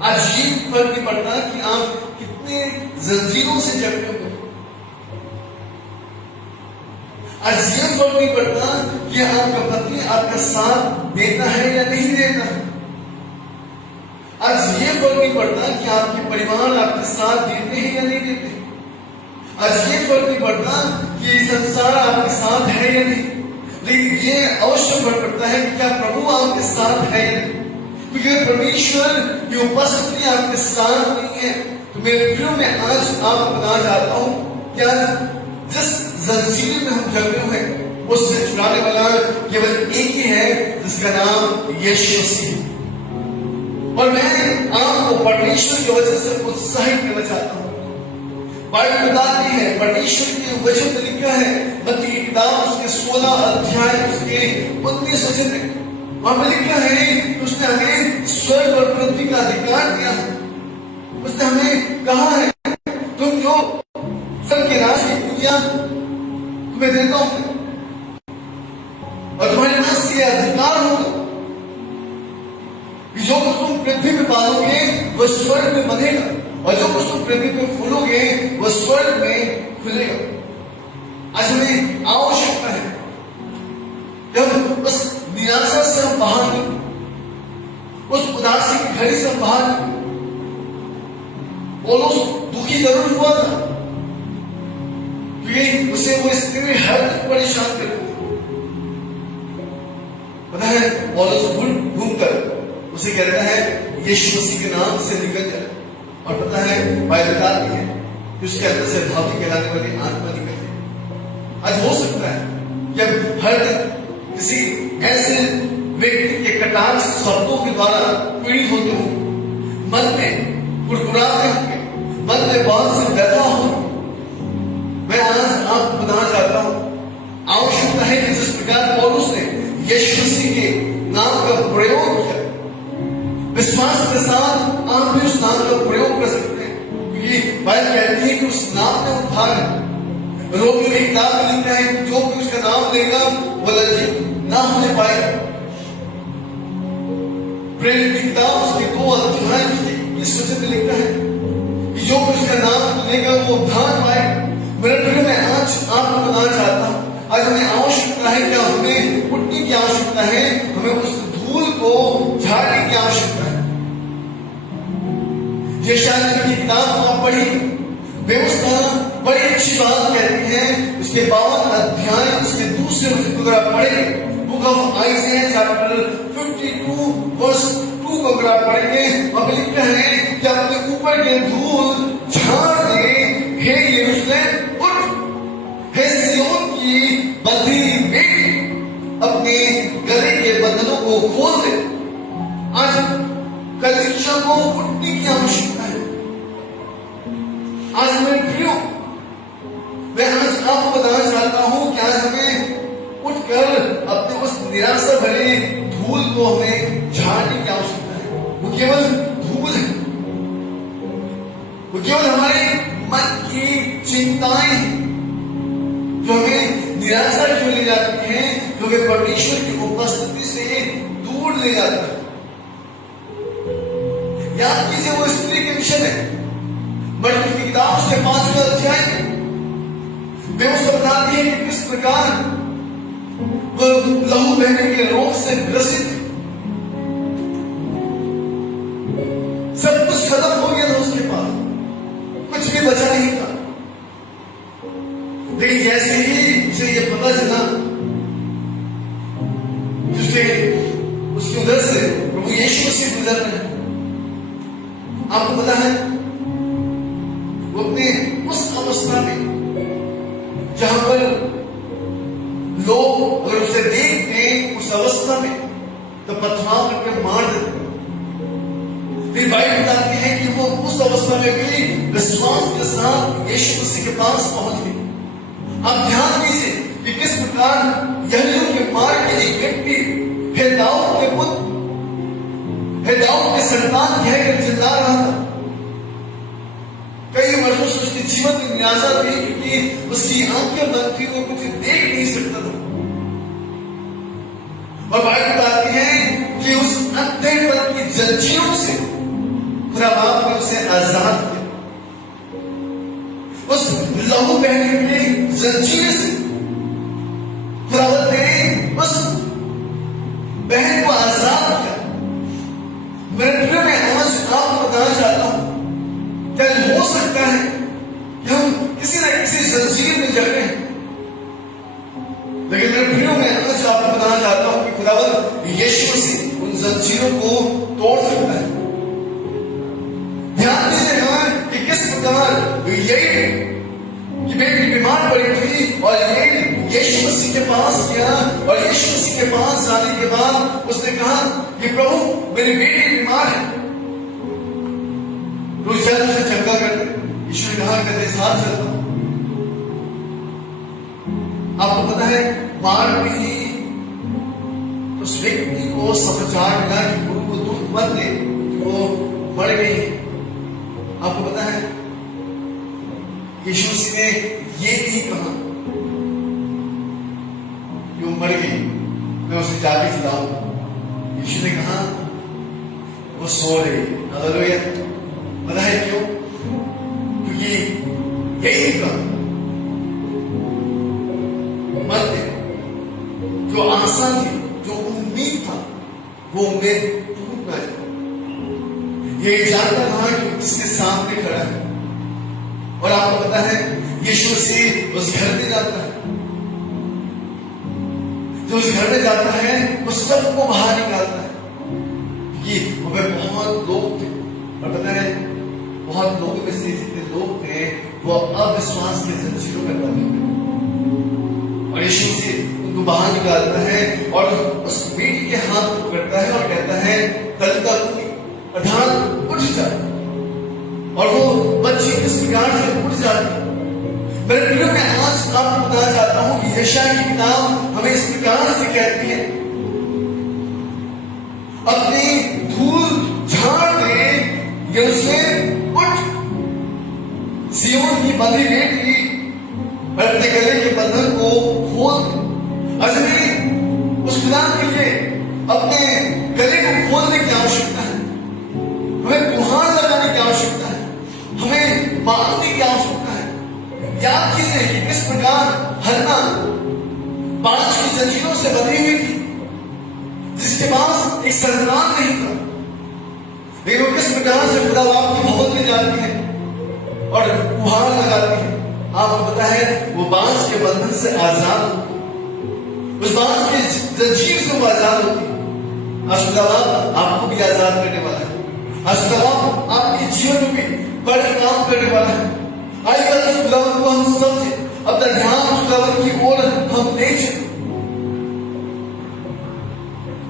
आज ये फर्क नहीं पड़ता कि आप कितने जंजीरों से जकड़े हुए। आज ये फर्क नहीं पड़ता कि आपका पति आपका साथ देता है या नहीं देता है। आज ये फर्क नहीं पड़ता कि आपके परिवार आपके साथ देते हैं या नहीं देते। आज ये फर्क नहीं पड़ता कि संसार आपके साथ है या नहीं, लेकिन ये अवश्य फर्क पड़ता है कि क्या प्रभु आपके साथ है या नहीं। क्योंकि परमेश्वर की उपस्थिति आपके साथ नहीं है तो मेरे प्रियो में आज आपको बताना चाहता हूं कि आज जिस जंजीर में हम जकड़े हुए हैं उससे छुड़ाने वाला केवल एक ही है, जिसका नाम यीशु मसीह है। और मैं आपको परमेश्वर के वचन से उत्साहित करना चाहता हूं। बाइबल बताती है, परमेश्वर के वचन में लिखा है मत्ती की किताब उसके 16 अध्याय उसके 19 वचन में, वहां पर लिखा है कि उसने हमें स्वर्ग और पृथ्वी का अधिकार दिया है। उसने हमें कहा है, तुम जो स्वर्ग के राज की पूजा तुम्हें देता हूं और तुम्हारे पास ये अधिकार होगा कि जो कुछ तुम पृथ्वी में बांधोगे वह स्वर्ग में बंधेगा और जो कुछ तुम पृथ्वी में खोलोगे वह स्वर्ग में खुलेगा। आज हमें आवश्यकता है जब उस निराशा से हम बाहर निकले, उस उदासी की घड़ी से हम बाहर निकले। पौलुस दुखी जरूर हुआ था क्योंकि उसे वो स्त्री हर तक परेशान करती थी। पता है पौलुस घूमकर उसे कहता है यीशु मसीह के नाम से निकल जाए। और पता है बाइबल बताती है कि उसके अंदर से भावी कहलाने वाली आत्मा निकल जाए। आज हो सकता है कि अब हर दिन किसी ऐसे व्यक्ति के कटाक्ष शब्दों के द्वारा पीड़ित होते हो, मन में कुड़कुड़ाते होंगे, मन में बहुत से व्यथा हो। मैं आज आपको बताना चाहता हूं, आवश्यकता है कि जिस प्रकार पौलुस ने यीशु मसीह के नाम का प्रयोग किया, विश्वास के साथ आप भी उस नाम का प्रयोग कर सकते हैं। क्योंकि बाइबल कहती है कि उस नाम में उद्धार है। रोमियो की किताब में लिखा है कि जो भी उसका नाम लेगा वो लज्जित ना होने पाएगा। प्रेरित की किताब उसके 2 अध्याय उसके 21 वचन में लिखा है कि जो भी उसका नाम लेगा वो उद्धार पाएगा। मेरे प्रिय मैं आज आपको बताना चाहता हूं, आज हमें आवश्यकता है, क्या हमें उठने की आवश्यकता है, हमें उस धूल को झाड़ने की आवश्यकता है। यशायाह की किताब को आप पढ़ी, वे उसका बड़ी अच्छी बात कहती है। उसके 52 अध्याय उसके दूसरे वचन को अगर आप पढ़ेंगे, book of Isaiah chapter 52 verse 2 को अगर आप पढ़ेंगे, वहां लिखा है कि अपने ऊपर के धूल झाड़ दे, हे यरूशलेम उठ, हे सिय्योन की बंधी बेटी अपने गले के बंधनों को खोल दे। आज कलीसिया को उठने की आवश्यकता है। आज मेरे प्रियो, मैं आज आपको बताना चाहता हूं कि आज हमें उठकर अपने उस निराशा भरे धूल को हमें झाड़ने की आवश्यकता है। वो केवल धूल है, वो केवल हमारे मन की चिंताएं हैं जो हमें निराशा क्यों ले जाती है, जो हमें परमेश्वर की उपस्थिति से दूर ले जाता है। याद कीजिए वो स्त्री के विषय में मरकुस की किताब उसके 5वें अध्याय में वे उसको बताती है कि किस प्रकार वो लहू बहने के रोग से ग्रसित थे। सब कुछ खत्म हो गया था उसके पास, कुछ भी बचा नहीं था। लेकिन जैसे ही उसे ये पता चला जिसके उसके उधर से प्रभु यीशु मसीह गुजर रहे हैं, आपको पता है वो अपने उस अवस्था में जहां पर लोग अगर उसे देखते उस अवस्था में तो पथराव करके मार देते। फिर बाइबल बताती है कि वो उस अवस्था में भी विश्वास के साथ यीशु मसीह के पास पहुंच गई। आप ध्यान दीजिए कि किस प्रकार यहूदियों के मार के एक व्यक्ति हे दाऊद के पुत्र, हे दाऊद के संतान कहकर चिल्ला रहा था। कई वर्षों से उसके जीवन में निराशा थी क्योंकि उसकी आंखें बंद थी, वो कुछ देख नहीं सकता था। और बाइबल बताती है कि उस अंधेपन की जंजीरों से खुदा बाप ने उसे आजाद किया। उस लहू बहने की जंजीर से खुदावंत ने उस बहन को आजाद किया। मेरे प्रिय में आज आपको बताना चाहता हूं, क्या हो सकता है कि हम किसी न किसी जंजीर में जकड़े हैं, लेकिन मेरे प्रियो में आज आपको बताना चाहता हूं कि खुदावंत यीशु मसीह उन जंजीरों को तोड़ सकता है। ध्यान दीजिएगा कि किस प्रकार यही कि बेटी बीमार पड़ी थी और ये यीशु मसीह के पास गया और यीशु मसीह के पास जाने के बाद उसने कहा कि प्रभु मेरी बेटी बीमार है, तो जल्द से चंगा कर दे। यीशु ने कहा कहते साथ चलता हूं। आपको पता है बाढ़ में ही उस व्यक्ति को समाचार मिला कि गुरु को दुख मत दे कि वो मर गई। आपको पता है यीशु मसीह ने ये नहीं कहा कि वो मर गई, मैं उसे जाके खिलाऊं। यीशु ने कहा वो सो रही। हालेलुया। पता है क्यों? क्योंकि यही कहा मत दे। जो आशा थी, जो उम्मीद था, वो उम्मीद टूट ना जाए। ये जानता था कि किसके सामने खड़ा है। और आपको पता है यीशु मसीह उस घर में जाता है, जो उस घर में जाता है वो सबको बाहर निकालता है। कि वह बहुत लोग थे और पता है बहुत लोगों में से जितने लोग थे वो अविश्वास के जंजीरों में बंधे हुए, और यीशु मसीह उनको बाहर निकालता है और उस बेटी के हाथ पकड़ता है और कहता है तलता अर्थात उठ जा, और वो बच्ची किस प्रकार से उठ जाती है। मेरे प्रियो में आज आपको बताना चाहता हूं कि यशायाह की किताब हमें इस प्रकार से कहती है अपनी धूल झाड़ दे यरूशलेम उठ, सिय्योन की बंधी बेटी और अपने गले के बंधन को खोल दे। अजमेर उस खुदा के लिए अपने गले को खोलने की आवश्यकता है, हमें गुहार लगाने की आवश्यकता है, हमें बांधने की आवश्यकता है। याद कीजिए कि किस प्रकार हन्ना 5 की जंजीरों से बंधी हुई थी, जिसके पास एक संतान नहीं था, लेकिन वो किस प्रकार से खुदा बाप की भवन में जाती है और गुहार लगाती है। आपको पता है वो बांस के बंधन से आजाद होती है, उस बांस के जंजीर से वो आजाद होती है। आज खुदा बाप आपको भी आजाद करने वाला है। आज खुदा बाप आपके जीवन में भी बड़े काम करने वाला है। आइए उस खुदावंत को हम समझे, अपना ध्यान उस खुदावंत की ओर हम देखें।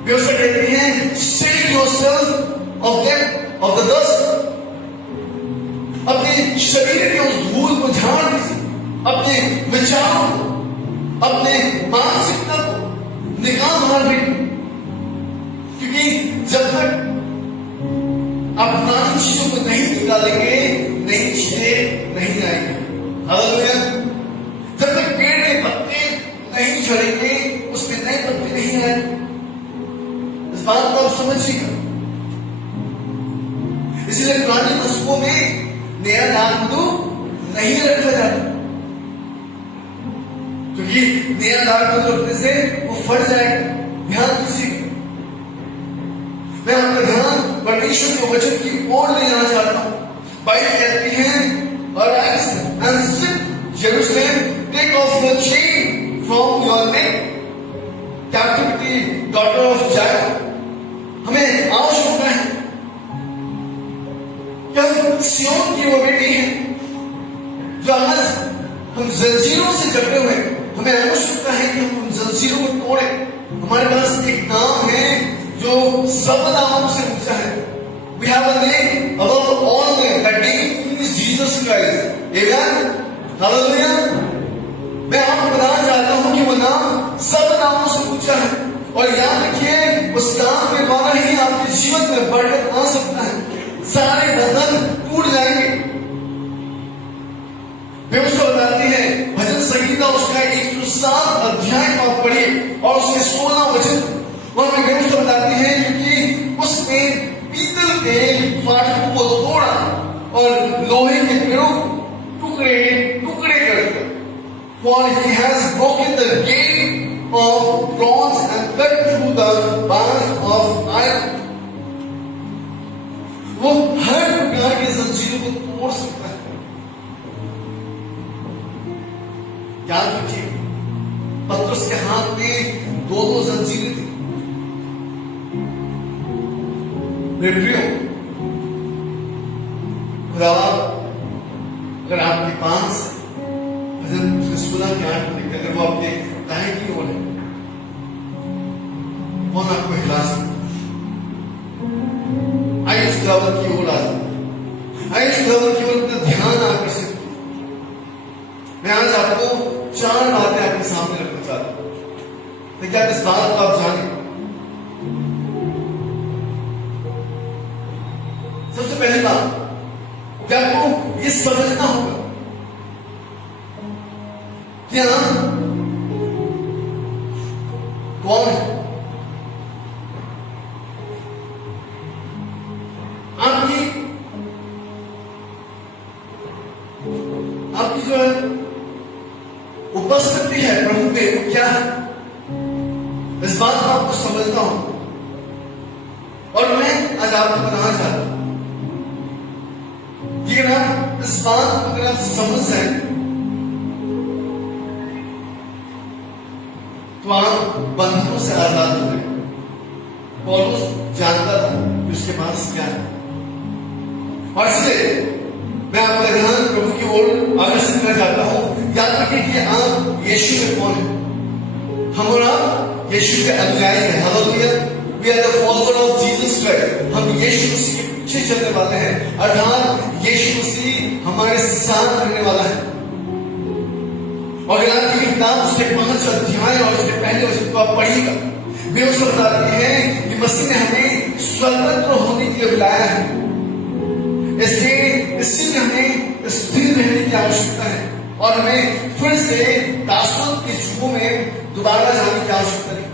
वे उसे कहते हैं save yourself of them of the dust। अपने शरीर के उस धूल को झाड़ दीजिए, अपने विचारों को, अपने मानसिकता को निकाल मार दीजिए, क्योंकि जब तक आप पुरानी चीजों को नहीं निकालेंगे नई चीजें नहीं आएंगी। हालेलुया। जब तक पेड़ के पत्ते नहीं झड़ेंगे उसमें नए पत्ते नहीं आएंगे। इस बात को आप समझिएगा। इसलिए पुरानी वस्तुओं में नया दान मधु नहीं रखा जाता, क्योंकि नया दान मधु रखने से वो फट जाएगा। ध्यान दीजिए, मैं आपका ध्यान परमेश्वर के वचन की ओर ले जाना चाहता हूं। बाइबल कहती है, Arise and sit, Jerusalem, take off the chain from your neck, captivity, daughter of Zion। हमें आवश्यकता है कि हम सियोन की वो बेटी है जो आज हम जंजीरों से जकड़े हुए, हमें आवश्यकता है कि हम उन जंजीरों को तोड़े। हमारे पास एक नाम है जो सब नामों से ऊंचा है। We have a name above all names. That name is Jesus Christ. Amen. Hallelujah. मैं आपको बताना चाहता हूं कि वो नाम सब नामों से ऊंचा है, और याद रखिए उस नाम के द्वारा ही आपके जीवन में बरकत आ सकता है, सारे बंधन टूट जाएंगे। व्यवस्था बताती है, भजन संगीता उसका 107 अध्याय को आप पढ़िए और उसके 16 वचन, वहां में व्यवस्था बताती है कि उसने पीतल के फाटकों को तोड़ा और लोहे के पेड़ों टुकड़े टुकड़े कर दिया। For he has broken the gate of bronze and cut through the bars of iron। वो हर प्रकार के जंजीरों को तोड़ सकता है। याद रखिए, पतरस के हाथ में दो जंजीरें थी। प्रियो, खुदावा अगर आपके पास भजन 16 के 8 में अगर वो आपके दाएं की ओर है, कौन आपको हिला सकता? आइए उस खुदावत की ओर आ जाए, आइए उस खुदावत की ओर अपना ध्यान आकर्षित। मैं आज आपको 4 बातें आपके सामने रखना चाहता हूं, ताकि आप इस बात को आप जाने। सबसे पहली बात कि आपको ये समझना होगा कि हम कौन है। आपकी जो है उपस्थिति है प्रभु पे, वो क्या है, इस बात को आपको समझना होगा। और मैं आज आपको बताना चाहता हूं कि अगर आप इस बात को अगर आप समझ जाए तो आप बंधनों से आजाद हो गए। पौलुस जानता था कि उसके पास क्या है, और इसलिए मैं आपका ध्यान प्रभु की ओर आकर्षित करना चाहता हूं। याद रखिए कि आप यीशु में कौन है। हम और आप यीशु के अनुयायी हैं। Hallelujah. We are the follower of Jesus Christ. हम यीशु मसीह के पीछे चलने वाले हैं, अर्थात यीशु मसीह हमारे साथ रहने वाला है। और याद की किताब उसके 5 अध्याय और उसके पहले वचन को आप पढ़िएगा। वे उस बताते हैं कि मसीह ने हमें स्वतंत्र होने के लिए बुलाया है, इसलिए इसी में हमें स्थिर रहने की आवश्यकता है और हमें फिर से दासत्व के जुगों में दोबारा जाने की आवश्यकता नहीं।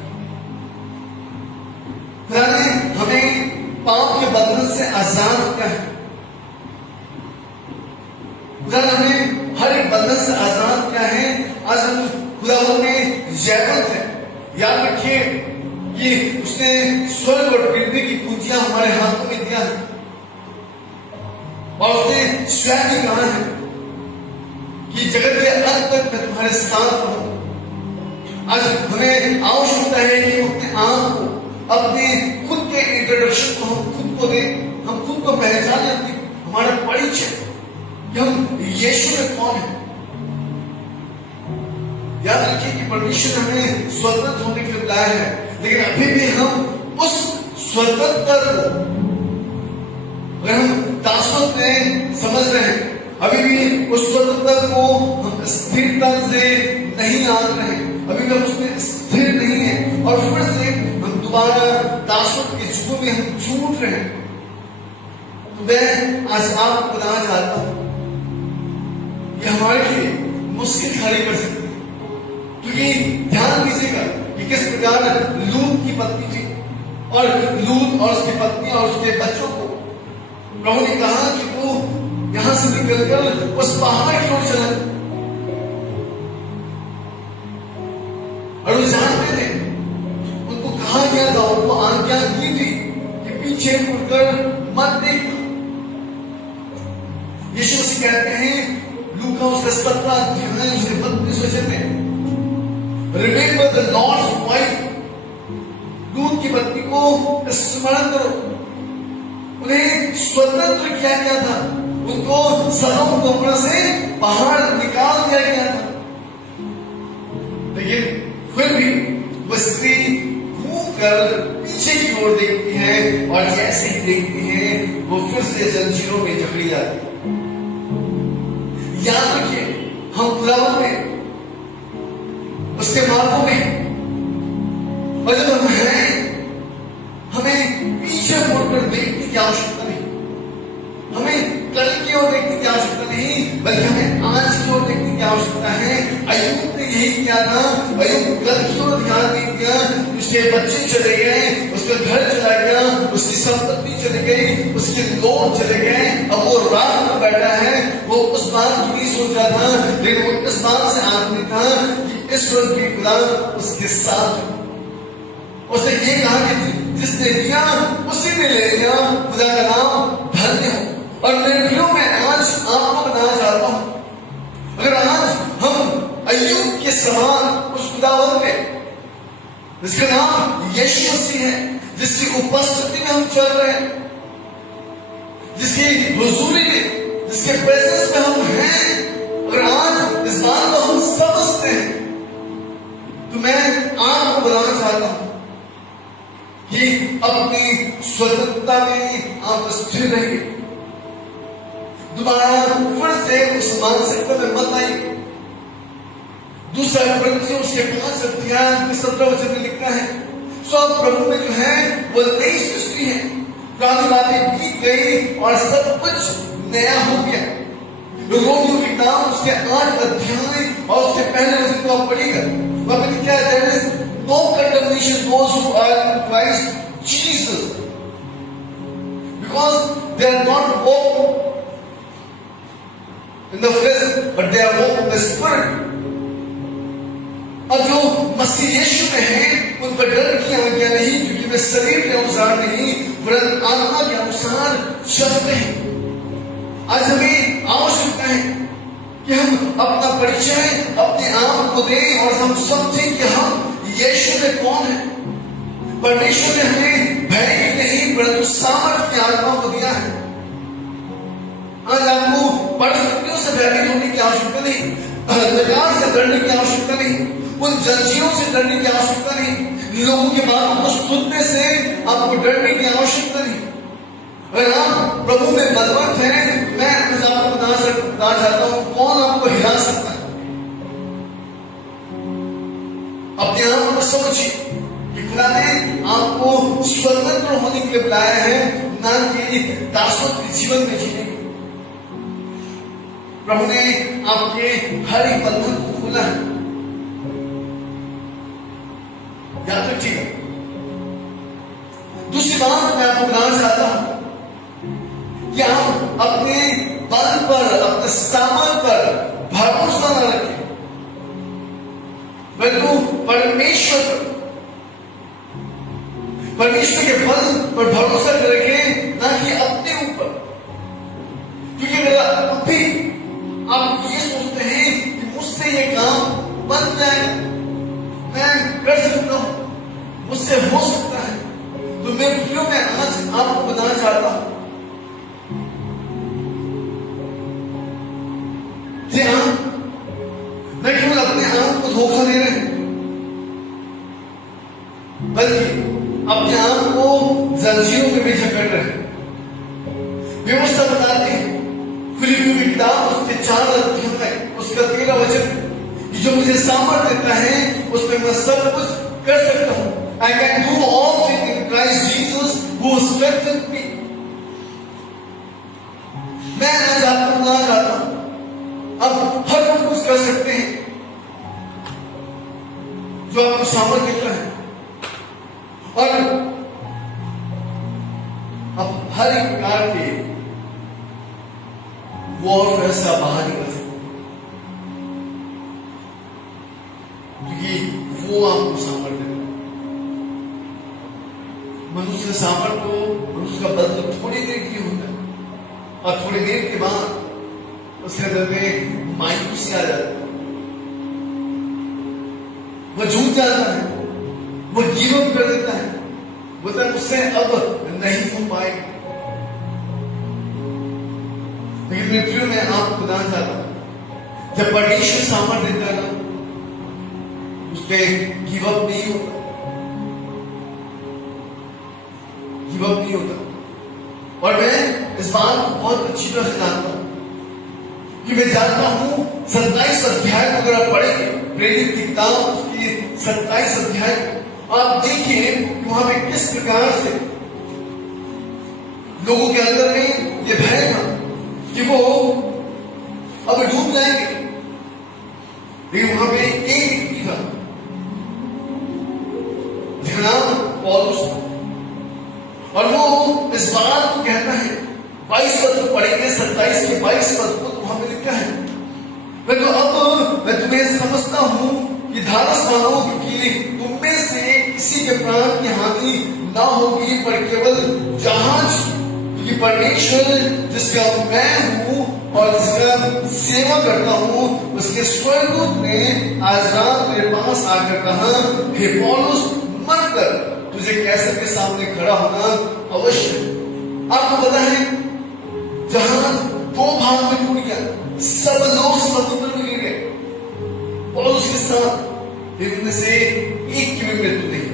खुदा ने हमें पाप के बंधन से आजाद किया है। खुदा ने हमें हर एक बंधन से आजाद किया है। आज हम खुदा में जयवंत है। याद रखिए कि उसने स्वर्ग और पृथ्वी की कुंजियां हमारे हाथों में दिया है, और उसने स्वयं ही कहा है कि जगत के अंत तक मैं तुम्हारे साथ रहूं। आज हमें आवश्यकता है कि हम अपने आप को, अपने खुद के इंट्रोडक्शन को हम खुद को दें, हम खुद को पहचाने, अपनी हमारा परिचय कि हम यीशु में कौन है। याद रखिए कि परमेश्वर ने हमें स्वतंत्र होने के लिए बुलाया है, लेकिन अभी भी हम उस स्वतंत्र को अगर हम दासत्व में समझ रहे हैं, अभी भी उस स्वतंत्रता को हम स्थिरता से नहीं आन रहे हैं, अभी भी हम उसमें स्थिर नहीं है, और फिर से हम दोबारा दासत्व के जुगों में हम छूट रहे हैं। तो मैं आज आपको बताना चाहता हूं कि हमारे लिए मुश्किल खड़ी कर सकती है, क्योंकि ध्यान दीजिएगा कि किस प्रकार लूत की पत्नी थी, और लूत और उसकी पत्नी और उसके बच्चों को प्रभु ने कहा कि वो यहां से निकलकर उस पहाड़ की ओर चला और वो जानते थे, उनको कहा गया था, उनको आज्ञा दी थी कि पीछे मुड़कर मत देख। यीशु मसीह कहते हैं लूका उसका 17 अध्याय उसके 32 वचन में, रिमेंबर द लॉर्ड्स वाइफ, लूत की पत्नी को स्मरण करो। उन्हें स्वतंत्र किया गया था, उनको सदोम गोमोरा से बाहर निकाल दिया गया था, लेकिन फिर भी वह स्त्री घूमकर पीछे की ओर देखती है और जैसे ही देखती है वो फिर से जंजीरों में जकड़ी जाती है। याद रखिए, हम खुदावंद में, उसके मार्गों में, और जब हम हैं, हमें पीछे मुड़कर देखने की आवश्यकता नहीं, हमें कल की ओर देखने की आवश्यकता नहीं, बल्कि हमें आज की ओर देखने की आवश्यकता है। अय्यूब ने यही किया था। अय्यूब कल की ओर ध्यान नहीं दिया, उसके बच्चे चले गए, उसका घर चला गया, उसकी संपत्ति चली गई, उसके लोग चले गए। अब वो रात में बैठा है, वो उस बात की नहीं सोच रहा था, लेकिन वो इस बात से आदमी था कि इस वक्त की खुदा उसके साथ। उसने ये कहा कि जिसने दिया उसी ने ले लिया, खुदा का नाम धन्य हो। और मेरे प्रियो, मैं आज आपको बताना चाहता हूं, अगर आज हम अय्यूब के समान उस खुदावंद में, जिसका नाम यीशु मसीह है, जिसकी उपस्थिति में हम चल रहे हैं, जिसकी हुजूरी में, जिसके प्रेजेंस में हम हैं, अगर आज इस बात को हम समझते हैं, तो मैं आपको बताना चाहता हूं कि अपनी स्वतंत्रता में आप स्थिर रहिए। दोबारा फिर से उस मानसिकता में मत आइए। दूसरा कुरिन्थियों उसके 5 अध्याय 17 वचन में लिखता है, सो अब प्रभु में जो है वो नई सृष्टि है, पुरानी बातें बीत गई और सब कुछ नया हो गया। रोमियो की किताब उसके 8 अध्याय और उसके पहले वचन को आप पढ़िएगा, वहां पे क्या है, there is no condemnation those who are in Christ Jesus, because they are not walking in the flesh, but they are walking in the spirit. और जो मसीह यीशु में है, उन पर डर की आज्ञा नहीं, क्योंकि वे शरीर के अनुसार नहीं वरन आत्मा के अनुसार चलते हैं। आज हमें आवश्यकता है कि हम अपना परिचय अपने आप को दें और हम समझें कि हम यीशु में कौन है। परमेश्वर ने हमें भय की नहीं परंतु सामर्थ्य की आत्मा को दिया है। आज आपको परिस्थितियों से भयभीत होने की आवश्यकता नहीं, अंधकार से डरने की आवश्यकता नहीं, उन जंजीरों से डरने की आवश्यकता नहीं, लोगों की बातों को सुनने से आपको डरने की आवश्यकता नहीं। अगर आप प्रभु में बलवंत हैं, मैं आपको बताना चाहता हूं कौन आपको हिला सकता है। अपने आप को समझिए कि खुदा ने आपको स्वतंत्र होने के लिए बुलाया है, ना कि दासत्व के जीवन में जीने। प्रभु ने आपके हर एक बंधन को खोला है, याद रखिएगा। दूसरी बात मैं आपको बताना चाहता हूं कि आप अपने बल पर, अपने सामर्थ पर भरोसा न रखें, बल्कि परमेश्वर के बल पर भरोसा रखें, ना कि अपने ऊपर। क्योंकि अगर अभी आप ये सोचते हैं कि मुझसे ये काम बन जाएगा, मैं कर सकता हूं, मुझसे हो सकता है, तो मैं क्यों मैं आज आपको बताना चाहता हूं जी हाँ, मैं केवल अपने आप को धोखा दे रहे हैं, बल्कि अपने आप को जंजीरों में भी जकड़ रहे हैं। व्यवस्था बताते हैं फिलिपियों की किताब उसके 4 अध्याय उसका 13 वचन, जो मुझे सामर्थ्य देता है उसमें मैं सब कुछ कर सकता हूं। I can do all things in Christ Jesus who strengthens me. मैं आज आपको बताना चाहता हूं, अब हर कुछ कर सकते हैं जो आपको सामर्थ्य देता है, और अब हर एक प्रकार के वॉरफेयर से आप बाहर निकल सकते हैं, क्योंकि वो आपको सामर्थ्य देता है। मनुष्य सामर्थ्य को, मनुष्य का बदल थोड़ी देर के लिए होता है और थोड़ी देर के बाद उसके अंदर में मायूसी आ जाती है, वो झूठ जाता है, वो गिव अप कर देता है, बोलता है मुझसे अब नहीं हो पाएगा। लेकिन मित्रों मैं आपको बताना चाहता हूं, जब परमेश्वर सामर्थ्य देता है ना, उसपे गिव अप नहीं होता, गिव अप नहीं होता। और मैं इस बात को बहुत अच्छी तरह से जानता हूं, कि मैं जानता हूं 27 अध्याय को अगर आप पढ़ेंगे, प्रेरित की किताब उसकी 27 अध्याय आप देखिए कि वहां पे किस प्रकार से लोगों के अंदर में ये भय था कि वो अब डूब जाएंगे। लेकिन वहां पे एक व्यक्ति था, जिसका नाम पौलुस, और वो इस बात को कहता है, 22 पद को पढ़ेंगे, 27 के 22 पद को वहां पे लिखा है, मैं तो अब मैं तुम्हें समझता हूं कि धारस मानो, क्योंकि तुम में से किसी के प्राण की हानि ना होगी, पर केवल जहाज, क्योंकि परमेश्वर जिसका मैं हूं और जिसका सेवा करता हूं, उसके स्वर्गदूत ने आज रात मेरे पास आकर कहा, हे पौलुस मत कर, तुझे कैसर के सामने खड़ा होना अवश्य। आपको पता है जहाज 2 भाग में टूट गया, सब लोग समुद्र में गिर गए, पौलुस के साथ इनमें से एक की भी मृत्यु नहीं।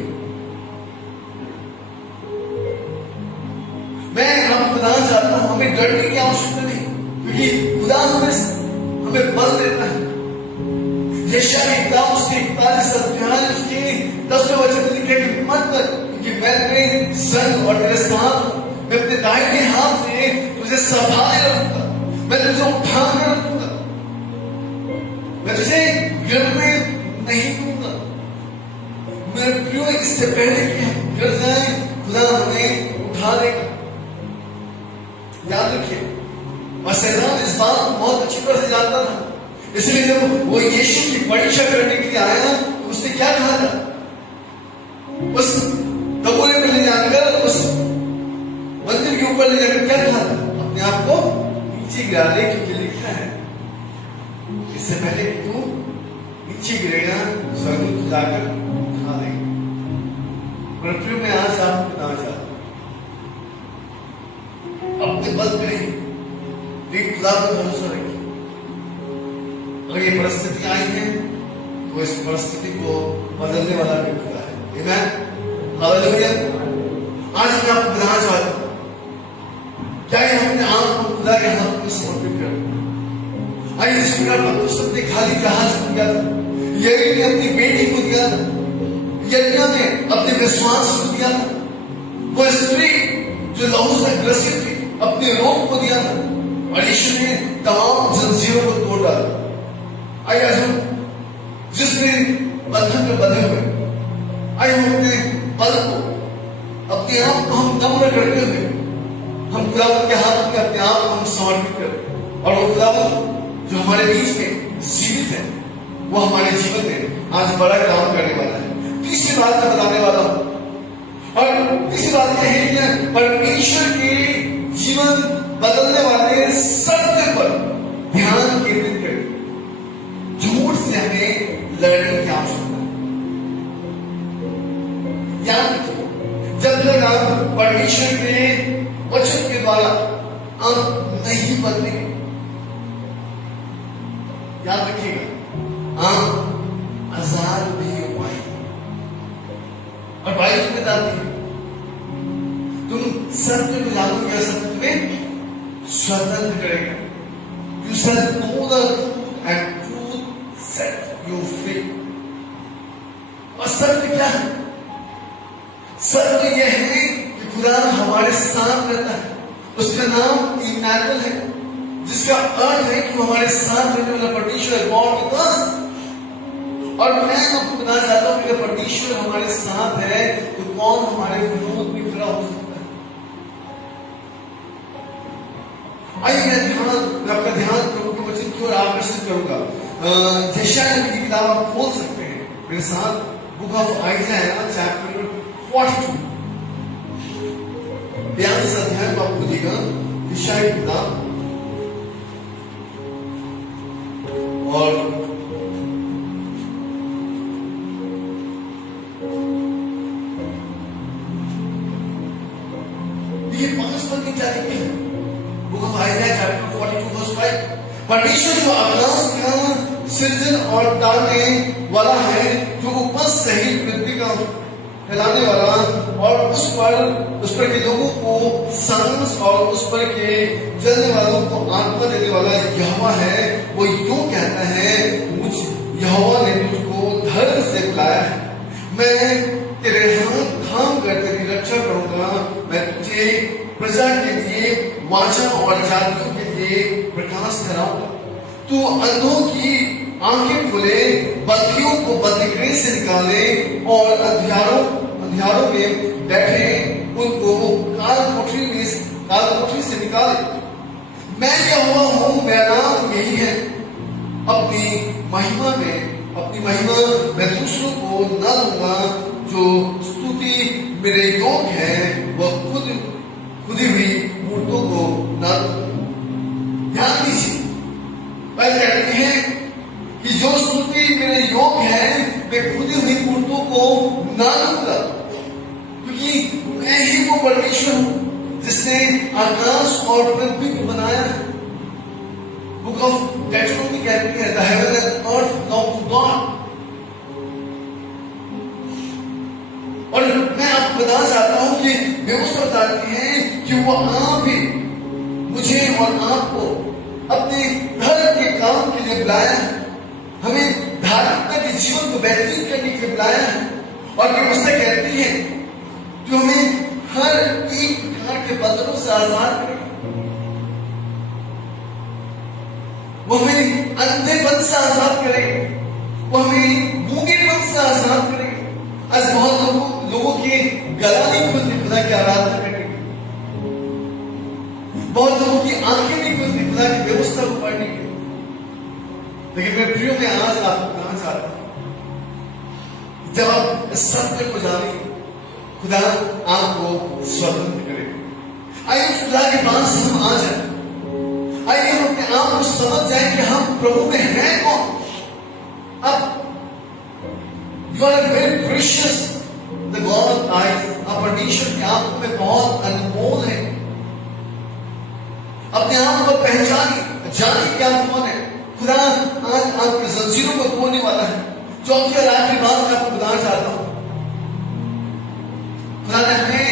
मैं आपको बताना चाहता हूं, हमें डरने की आवश्यकता नहीं, क्योंकि खुदा हमें बल देता है। यशायाह की किताब उसके 41 अध्याय उसके 10वें वचन में लिखा है कि मत कर, क्योंकि मैं तेरे संग और तेरे साथ हूं, मैं अपने दाहिने हाथ से तुझे संभाले रखूंगा, मैं तुझे उठा कर रखूंगा, मैं तुझे गिरने नहीं दूंगा। मेरे प्रियो, इससे पहले कि हम गिर जाए, खुदा हमें उठा देगा, याद रखिए। और शैतान इस बात को बहुत अच्छी तरह से जानता था, इसलिए जब वो यीशु की परीक्षा करने के लिए आया, तो उसने क्या कहा था, उस तबूरे में ले जाकर, उस मंदिर के ऊपर ले जाकर क्या कहा था, अपने आप को नीचे गिरा दे, क्योंकि लिखा है इससे पहले कि तू नीचे गिरेगा, स्वर्गदूत जाकर उठा देगा। मृत्यु में आज आपको बताना चाहता हूं, अपने बल पे नहीं, लेकिन खुदा पर भरोसा रखिए। अगर ये परिस्थिति आई है, तो इस परिस्थिति को बदलने वाला भी खुदा है। आमीन, हालेलुया। आज मैं आपको बताना चाहता हूं, क्या हम अपने आप को खुदा के हाथ में समर्पित करें। आई जिस प्रकार पत्रुस ने खाली जहाज को दिया था, यही ने अपनी बेटी को दिया था, यज्ञ ने अपने विश्वास को दिया था, वो स्त्री जो लहू से ग्रसित थी अपने रोग को दिया था, और यीशु ने तमाम जंजीरों को तोड़ डाला। आइए हम जिसने बंधन में बंधे हुए, आइए हम अपने बल को, अपने आप को हम नम्र करते हुए हम खुदावंत के हाथ में अपने आप को हम समर्पित करें, और वो खुदावंत जो हमारे बीच में जीवित है, वो हमारे जीवन में आज बड़ा काम करने वाला है। तीसरी बात मैं बताने वाला हूं, और तीसरी बात यह है कि परमेश्वर के जीवन बदलने वाले सत्य पर ध्यान केंद्रित करें। झूठ से हमें लड़ने की आवश्यकता है। याद रखिए, जब तक आप परमेश्वर के वचन के द्वारा आप नहीं बदलेंगे, याद रखिएगा आप आजाद नहीं हो पाएंगे। और बाइबल में बताती है, तुम सत्य को जानोगे, सत्य में स्वतंत्र करेगा। You shall know the truth and truth set you free। और सत्य क्या है? सत्य यह है कि खुदा हमारे साथ रहता है, उसका नाम इमैनुएल है, जिसका अर्थ है कि वो हमारे साथ रहने वाला परमेश्वर, गॉड विद अस। और मैं आपको बताना चाहता हूं कि अगर परमेश्वर हमारे साथ है, तो कौन हमारे विरोध में खड़ा हो सकता है? आइए मैं आपका ध्यान प्रभु के वचन की ओर आकर्षित करूंगा। यशायाह नबी की किताब आप खोल सकते हैं मेरे साथ, बुक ऑफ आइज़ाया चैप्टर 42, 42 अध्याय को आप खोलिएगा, यशायाह की किताब। और ये 5 पद की क्या लिखते हैं? Book of Isaiah chapter 42 verse 5, परमेश्वर जो आकाश का सृजन और ताने वाला है, जो ऊपर सहित पृथ्वी का फैलाने वाला, और उस पर के लोगों को सांस और उस पर के चलने वालों को आत्मा देने वाला यहोवा है, वो यूं कहता है, मुझ यहोवा ने मुझको धर्म से बुलाया है, मैं तेरे हाथ थाम कर तेरी रक्षा करूंगा, मैं तुझे प्रजा के लिए वाचा और जातियों के लिए प्रकाश कराऊंगा। तू अंधों की आंखें खोले, बंदियों को बंदीगृह से निकाले, और अंधियारों में बैठे उनको काल कोठरी से निकाले। मैं यहोवा हूं, मेरा नाम यही है। अपनी महिमा मैं दूसरों को न दूंगा, जो स्तुति मेरे योग्य है वह खुदी हुई मूर्तों को न दूंगा। ध्यान दीजिए, पहले कहते हैं कि जो स्तुति मेरे योग्य है मैं खुदी हुई मूर्तों को न दूंगा, क्योंकि मैं ही वो परमेश्वर हूं जिसने आकाश और पृथ्वी को बनाया है। बुक ऑफ डेट्रोनॉमी कहती है, the heaven and earth belong to God. और मैं आपको बताना चाहता हूं कि व्यवस्था बताती है कि वो आप ही मुझे और आपको अपने धर्म के काम के लिए बुलाया है, हमें धार्मिकता के जीवन को बेहतरीन करने के लिए बुलाया है। और व्यवस्था कहती है जो हमें हर एक प्रकार के बंधनों से आजाद करे, वो हमें अंधेपन से आजाद करे, वो हमें गूंगेपन से आजाद करे। आज बहुत लोगों के गला नहीं खुलती खुदा की आराधना करने की, बहुत लोगों की आंखें नहीं खुलती खुदा की व्यवस्था को पढ़ने की। लेकिन मैं प्रियो में आज आपको कहना चाहता हूं, जब आप इस सत्य को जाने, खुदा आपको स्वतंत्र करेगा। आइए उस खुदा के पास हम आ जाए, आइए हम अपने आप को समझ जाए कि हम प्रभु में हैं कौन। अब you are very precious the God eyes, आप परमेश्वर की आंखों में बहुत अनमोल है। अपने आप को पहचानिए, जानिए कि आप कौन है। खुदा आज आपके जंजीरों को तोड़ने वाला है। चौथी और आखिरी बात मैं आपको बताना चाहता हूं, खुदा ने हमें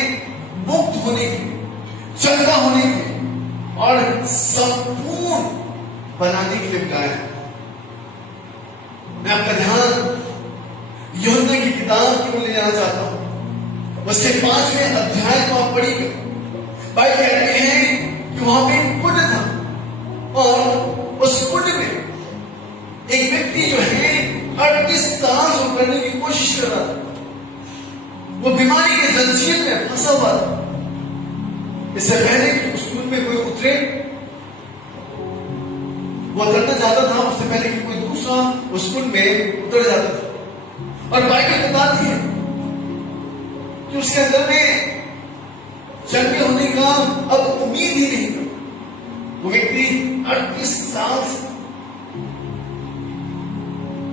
मुक्त होने की, चंगा होने की और संपूर्ण बनाने के लिए बुलाया है। मैं आपका ध्यान यूहन्ना की किताब की ओर ले जाना चाहता हूं। उसके 5वें अध्याय को आप पढ़िए। बाइबल कहते हैं कि वहां पे एक कुंड था, और उस कुंड में एक व्यक्ति जो है 38 साल से करने की कोशिश कर रहा था। वो बीमारी के जंजीर में फंसा हुआ था। इससे पहले कि उस कुंड में कोई उतरे, वो उतरना चाहता था, उससे पहले कि कोई दूसरा उस कुंड में उतर जाता था। और बाइबल बताती है कि उसके अंदर में चंगे होने का अब उम्मीद ही नहीं था। वो व्यक्ति 38 साल से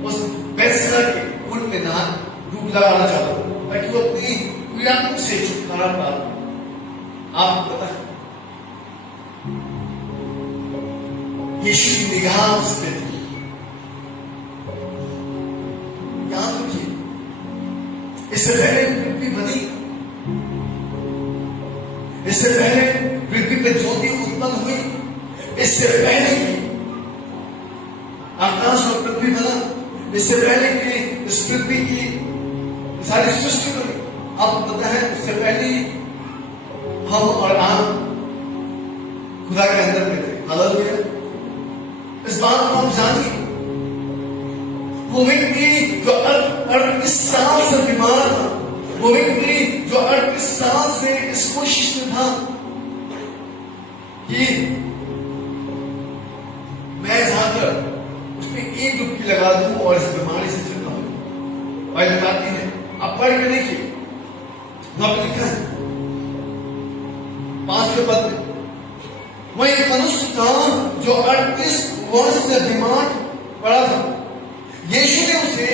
उस बैसरा के कुंड में डूब लगाना चाहता था, ताकि वो अपनी पीड़ा से छुटकारा पाए। आपको पता है यीशु की निगाह उस पे थी। याद रखिए, इससे पहले पृथ्वी बनी, इससे पहले पृथ्वी पे ज्योति उत्पन्न हुई, इससे पहले कि आकाश और पृथ्वी बना, इससे पहले कि इस पृथ्वी की सारी सृष्टि बनी, आपको पता है इससे पहले हम और आप खुदा के अंदर में थे। हालेलुया। इस बात को आप जानिए। वो व्यक्ति जो 38 साल से बीमार था, वो व्यक्ति जो 38 साल से इस कोशिश में था कि बाइबल बताती है, आप पढ़ के देखिए, वहां पर लिखा है 5 के पद में, वह एक मनुष्य था जो 38 वर्ष से बीमार पड़ा था। यीशु ने उसे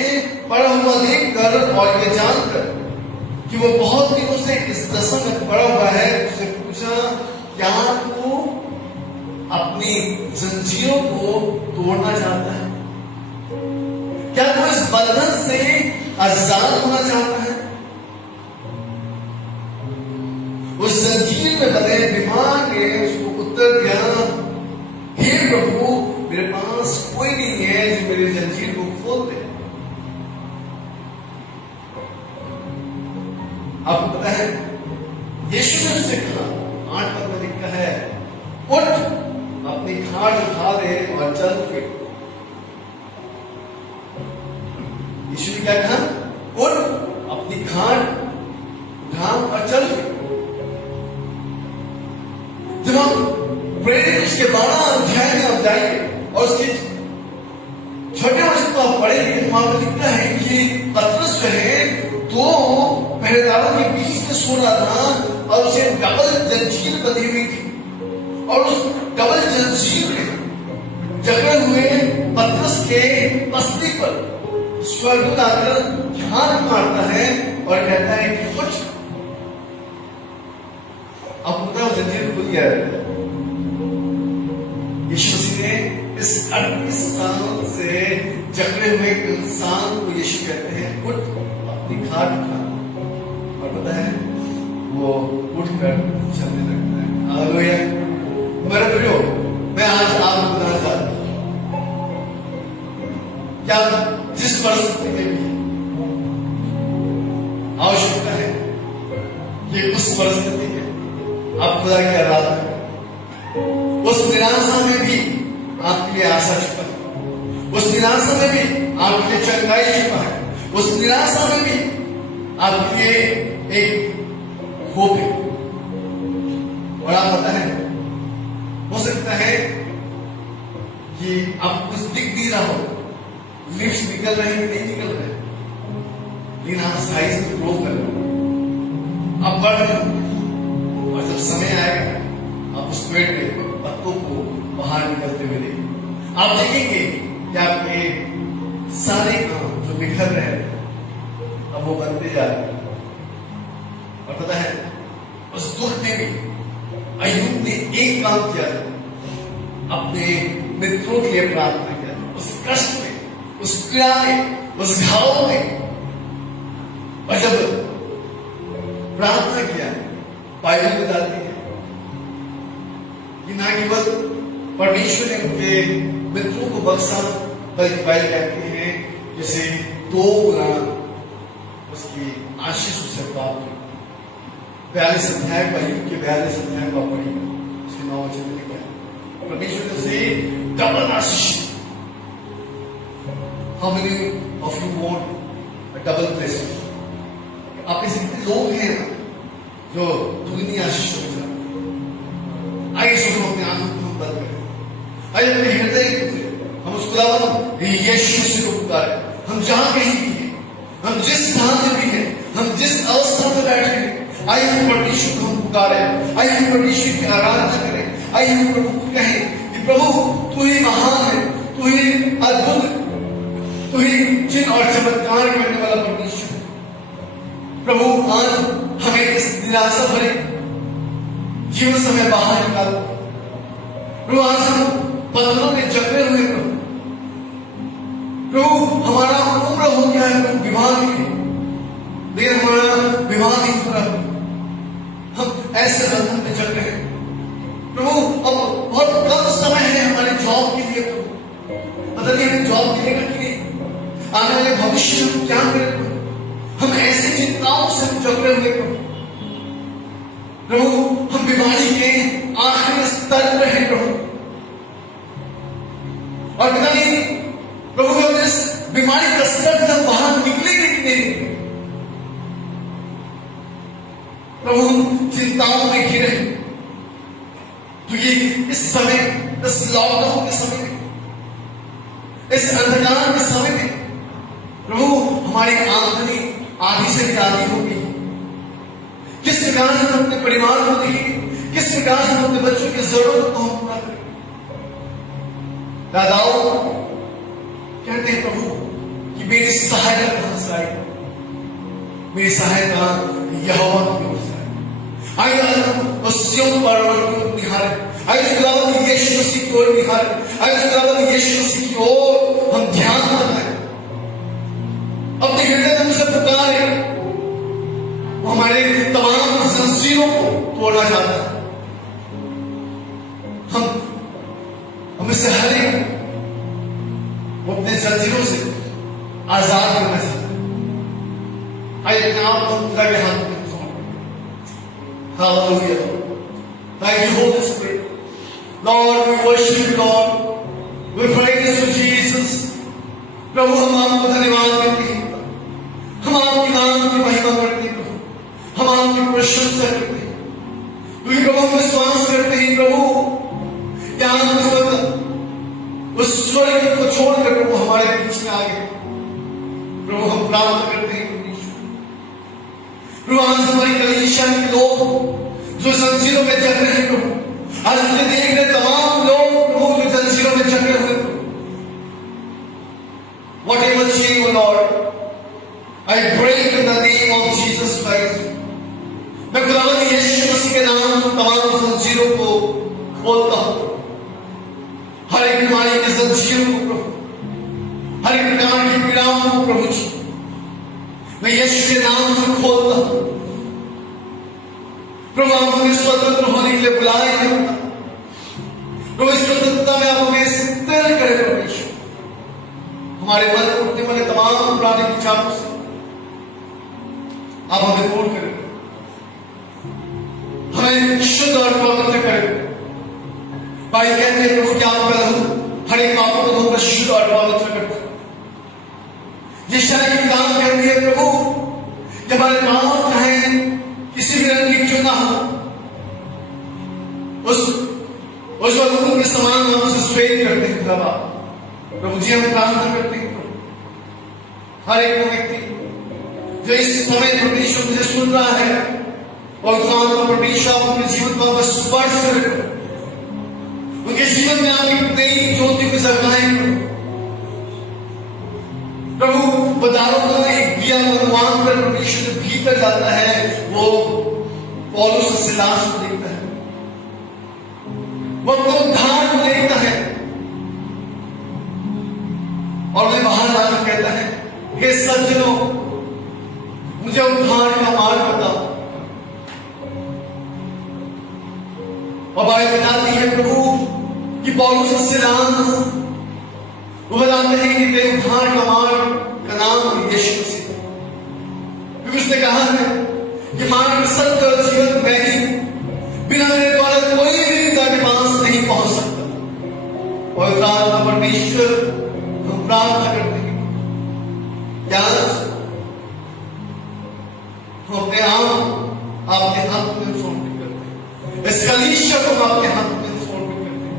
पड़ा हुआ देखकर और ये जानकर कि वो बहुत दिनों से इस दशा में पड़ा हुआ है, उससे पूछा, क्या तू अपनी जंजीरों को तोड़ना चाहता है? क्या तू इस बंधन से आजाद होना चाहता है? उस जंजीर में बंधे बीमार ने उसको उत्तर दिया, हे प्रभु, मेरे पास कोई नहीं है जो मेरी जंजीर को खोल दे। आपको पता है, यीशु ने उससे कहा, 8 पद में लिखा है, उठ, अपनी खाट उठा दे और चल फिर। यीशु ने क्या कहा? उठ, अपनी खाट उठा और चल फिर। जब हम प्रेरित उसके 12 अध्याय में आप जाएंगे और उसके छोटे वचन को आप पढ़ेंगे, तो वहां पर लिखता है कि पतरस जो है 2 पहरेदारों के बीच में सो रहा था और उसे डबल जंजीर बंधी हुई थी, और उस डबल जंजीर में जकड़े हुए पतरस के पसली पर स्वर्गदूत आकर हाथ मारता है और कहता है कि कुछ अब पूरा जंजीर खुल गया है। यीशु मसीह ने इस 38 साल से जकड़े हुए इंसान को यीशु कहते हैं, उठ, अपनी खाट उठा, और पता है वो उठकर चलने लगता है। हालेलुया। मेरे प्रियो, मैं आज आपको बताना चाहता हूं, क्या जिस परिस्थिति में भी आवश्यकता है कि उस परिस्थिति में आप खुदा की आराधना करें, उस निराशा में भी आपके लिए आशा छिपा है, उस निराशा में भी आपके लिए चंगाई छिपा है, उस निराशा में भी आपके लिए एक होप है। और आप पता है, हो सकता है कि आप कुछ दिख नहीं रहा हो, लिप्स निकल रहे हैं, नहीं निकल रहे, लेकिन आप साइज में ग्रो कर रहे हो, आप बढ़ रहे हो, और जब समय आएगा आप उस पेड़ में पत्तों को बाहर निकलते हुए देखेंगे। आप देखेंगे कि आपके सारे काम जो बिखर रहे हैं अब वो बनते जा रहे हैं। और पता है, उस दुख में भी अय्यूब ने एक काम किया, अपने मित्रों के लिए प्रार्थना किया। उस कष्ट में, उस पीड़ा में, उस घाव में, और जब प्रार्थना किया, बाइबल बताती है कि ना केवल परमेश्वर ने उनके मित्रों को बख्शा, बल्कि बाइबल कहती है जैसे 2 गुना उसकी आशीष उसे प्राप्त हुई। 42 अध्याय का, अय्यूब के 42 अध्याय को पढ़िए, उसके 9 वचन में लिखा है, परमेश्वर ने उसे double Ashish. How many of you want a double blessing? आप ऐसे कितने लोग हैं जो दुगनी आशीष हो जाए? आइए सब हम अपने आंखों को बंद करें, आइए अपने हृदय को हम उस खुदावंद यीशु मसीह को पुकारें। हम जहां कहीं भी हैं, हम जिस स्थान में भी हैं, हम जिस अवस्था में बैठे हैं, आइए हम परमेश्वर को हम पुकारें, आइए हम परमेश्वर की आराधना करें, आइए हम प्रभु को कहें कि प्रभु तू ही महान है, तू ही अद्भुत, तू ही चिन्ह और चमत्कार करने वाला परमेश्वर। प्रभु आज हमें इस निराशा भरे जीवन से हमें बाहर निकालो। प्रभु आज हम बंधनों में जकड़े हुए, प्रभु हमारा उम्र हो गया है प्रभु विवाह के, लेकिन हमारा विवाह नहीं हो रहा, हम ऐसे बंधन में जकड़े हैं। प्रभु अब बहुत कम समय है हमारे जॉब के लिए, प्रभु पता नहीं हमें जॉब मिलेगा कि नहीं, आने वाले भविष्य में क्या करें, हम ऐसी चिंताओं से जकड़े हुए प्रभु, हम बीमारी के आखिरी स्तर पर हैं प्रभु, और पता नहीं प्रभु हम इस बीमारी का स्तर से बाहर निकलेंगे कि नहीं। प्रभु हम चिंताओं में घिरे, क्योंकि इस समय, इस लॉकडाउन के समय में, इस अंधकार के समय में प्रभु हमारी आमदनी आधी से भी आधी होगी, किस प्रकार से हम अपने परिवार को देखेंगे, किस प्रकार से हम अपने बच्चों की जरूरत को हम पूरा करेंगे। दादाओं कहते हैं प्रभु कि मेरी सहायता कहां से आएगी, मेरी सहायता यहोवा की ओर से आएगी। आइए आज हम सियोन पर्वत की ओर निहारें, आइए उसके अलावा यीशु मसीह की ओर निहारें, आइए उसके अलावा यीशु मसीह की ओर हम ध्यान बनाएं, अपने हृदय में उसे पुकारें। वो हमारे तमाम जंजीरों को तोड़ना चाहता है, हमें से हर एक वो अपने जंजीरों से आजाद करना चाहता है। आइए अपने आप को खुदा के हाथ में सौंपें। Hallelujah, thank you Holy Spirit, Lord we worship you, Lord we praise you Jesus. प्रभु हम आपको धन्यवाद देते हैं, हम आपके नाम की महिमा करते हैं प्रभु, हम आपकी प्रशंसा करते हैं क्योंकि प्रभु हम विश्वास करते हैं प्रभु उस स्वर्ग को छोड़कर प्रभु हमारे बीच में आ गए। प्रभु हम प्रार्थना करते हैं प्रभु आज हमारी कलीसिया के लोग जो जंजीरों में जकड़े रहे हैं प्रभु, आज मुझे देख रहे तमाम लोग प्रभु जो जंजीरों में जकड़े हुए प्रभु, whatever chain, O Lord, I break in the name of Jesus Christ. मैं खुदावंद यीशु मसीह के नाम से तमाम जंजीरों को खोलता हूं, हर एक बीमारी के जंजीरों को प्रभु, हर एक प्रकार की पीड़ाओं को प्रभु जी मैं यीशु के नाम से खोलता हूं। प्रभु आप हमें स्वतंत्र होने के लिए बुलाए हैं प्रभु, इस स्वतंत्रता में आप हमें स्थिर करें प्रभु यीशु, हमारे मन में उठने वाले तमाम पुराने विचारों से आप हमें दूर करें, हमें शुद्ध और पवित्र करें। भाई कहते हैं प्रभु क्या आप लहू हर एक पापों को धोकर शुद्ध और पवित्र करता है। ये शायद की काम कहती है प्रभु जब हमारे पाप चाहे किसी भी रंग की क्यों ना हो, उस वक्त उनके समान हम उसे श्वेत करते हैं। प्रभु जी हम प्रार्थना करते हैं प्रभु हर एक व्यक्ति जो इस समय परमेश्वर मुझे सुन रहा है और परमेश्वर अपने जीवन को स्पर्श करे, उनके जीवन में आपकी नई ज्योति को जगाएं प्रभु। बदारों का एक दिया अनुमान कर परमेश्वर के भीतर जाता है, वो पौलुस और सिलास को देखता है, वो अपने उद्धार को देखता है और वे बाहर आकर कहता है हे सज्जनों मुझे उद्धार का मार्ग बताओ। और बाइबल बताती है प्रभु कि पौलुस और सिलास वो बताते हैं कि तेरे उद्धार का मार्ग का नाम यीशु मसीह, क्योंकि उसने कहा है कि मार्ग सत्य और जीवन में ही, बिना मेरे द्वारा कोई भी पिता के पास नहीं पहुंच सकता। और प्रार्थना परमेश्वर हम प्रार्थना करते हैं क्या हम अपने आप आपके हाथ में समर्पित करते हैं, इस कलीसिया को हम आपके हाथ में समर्पित करते हैं,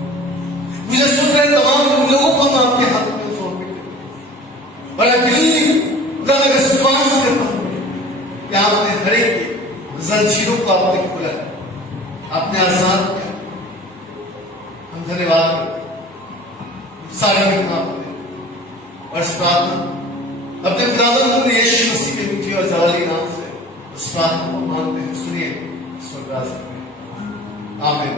मुझे सुन रहे तमाम लोगों को हम आपके हाथ में समर्पित करते हैं। और मैं विश्वास करता हूं कि आपने हर एक जंजीरों को आपने खोला है, आपने आजाद किया। हम धन्यवाद करते हैं सारी घटना आपने और इस प्रार्थना अपने खुदावंद यीशु मसीह के मीठे और जलाली नाम से इस प्रार्थना को मानते हैं। सुनिए स्वर्गराज। आमीन।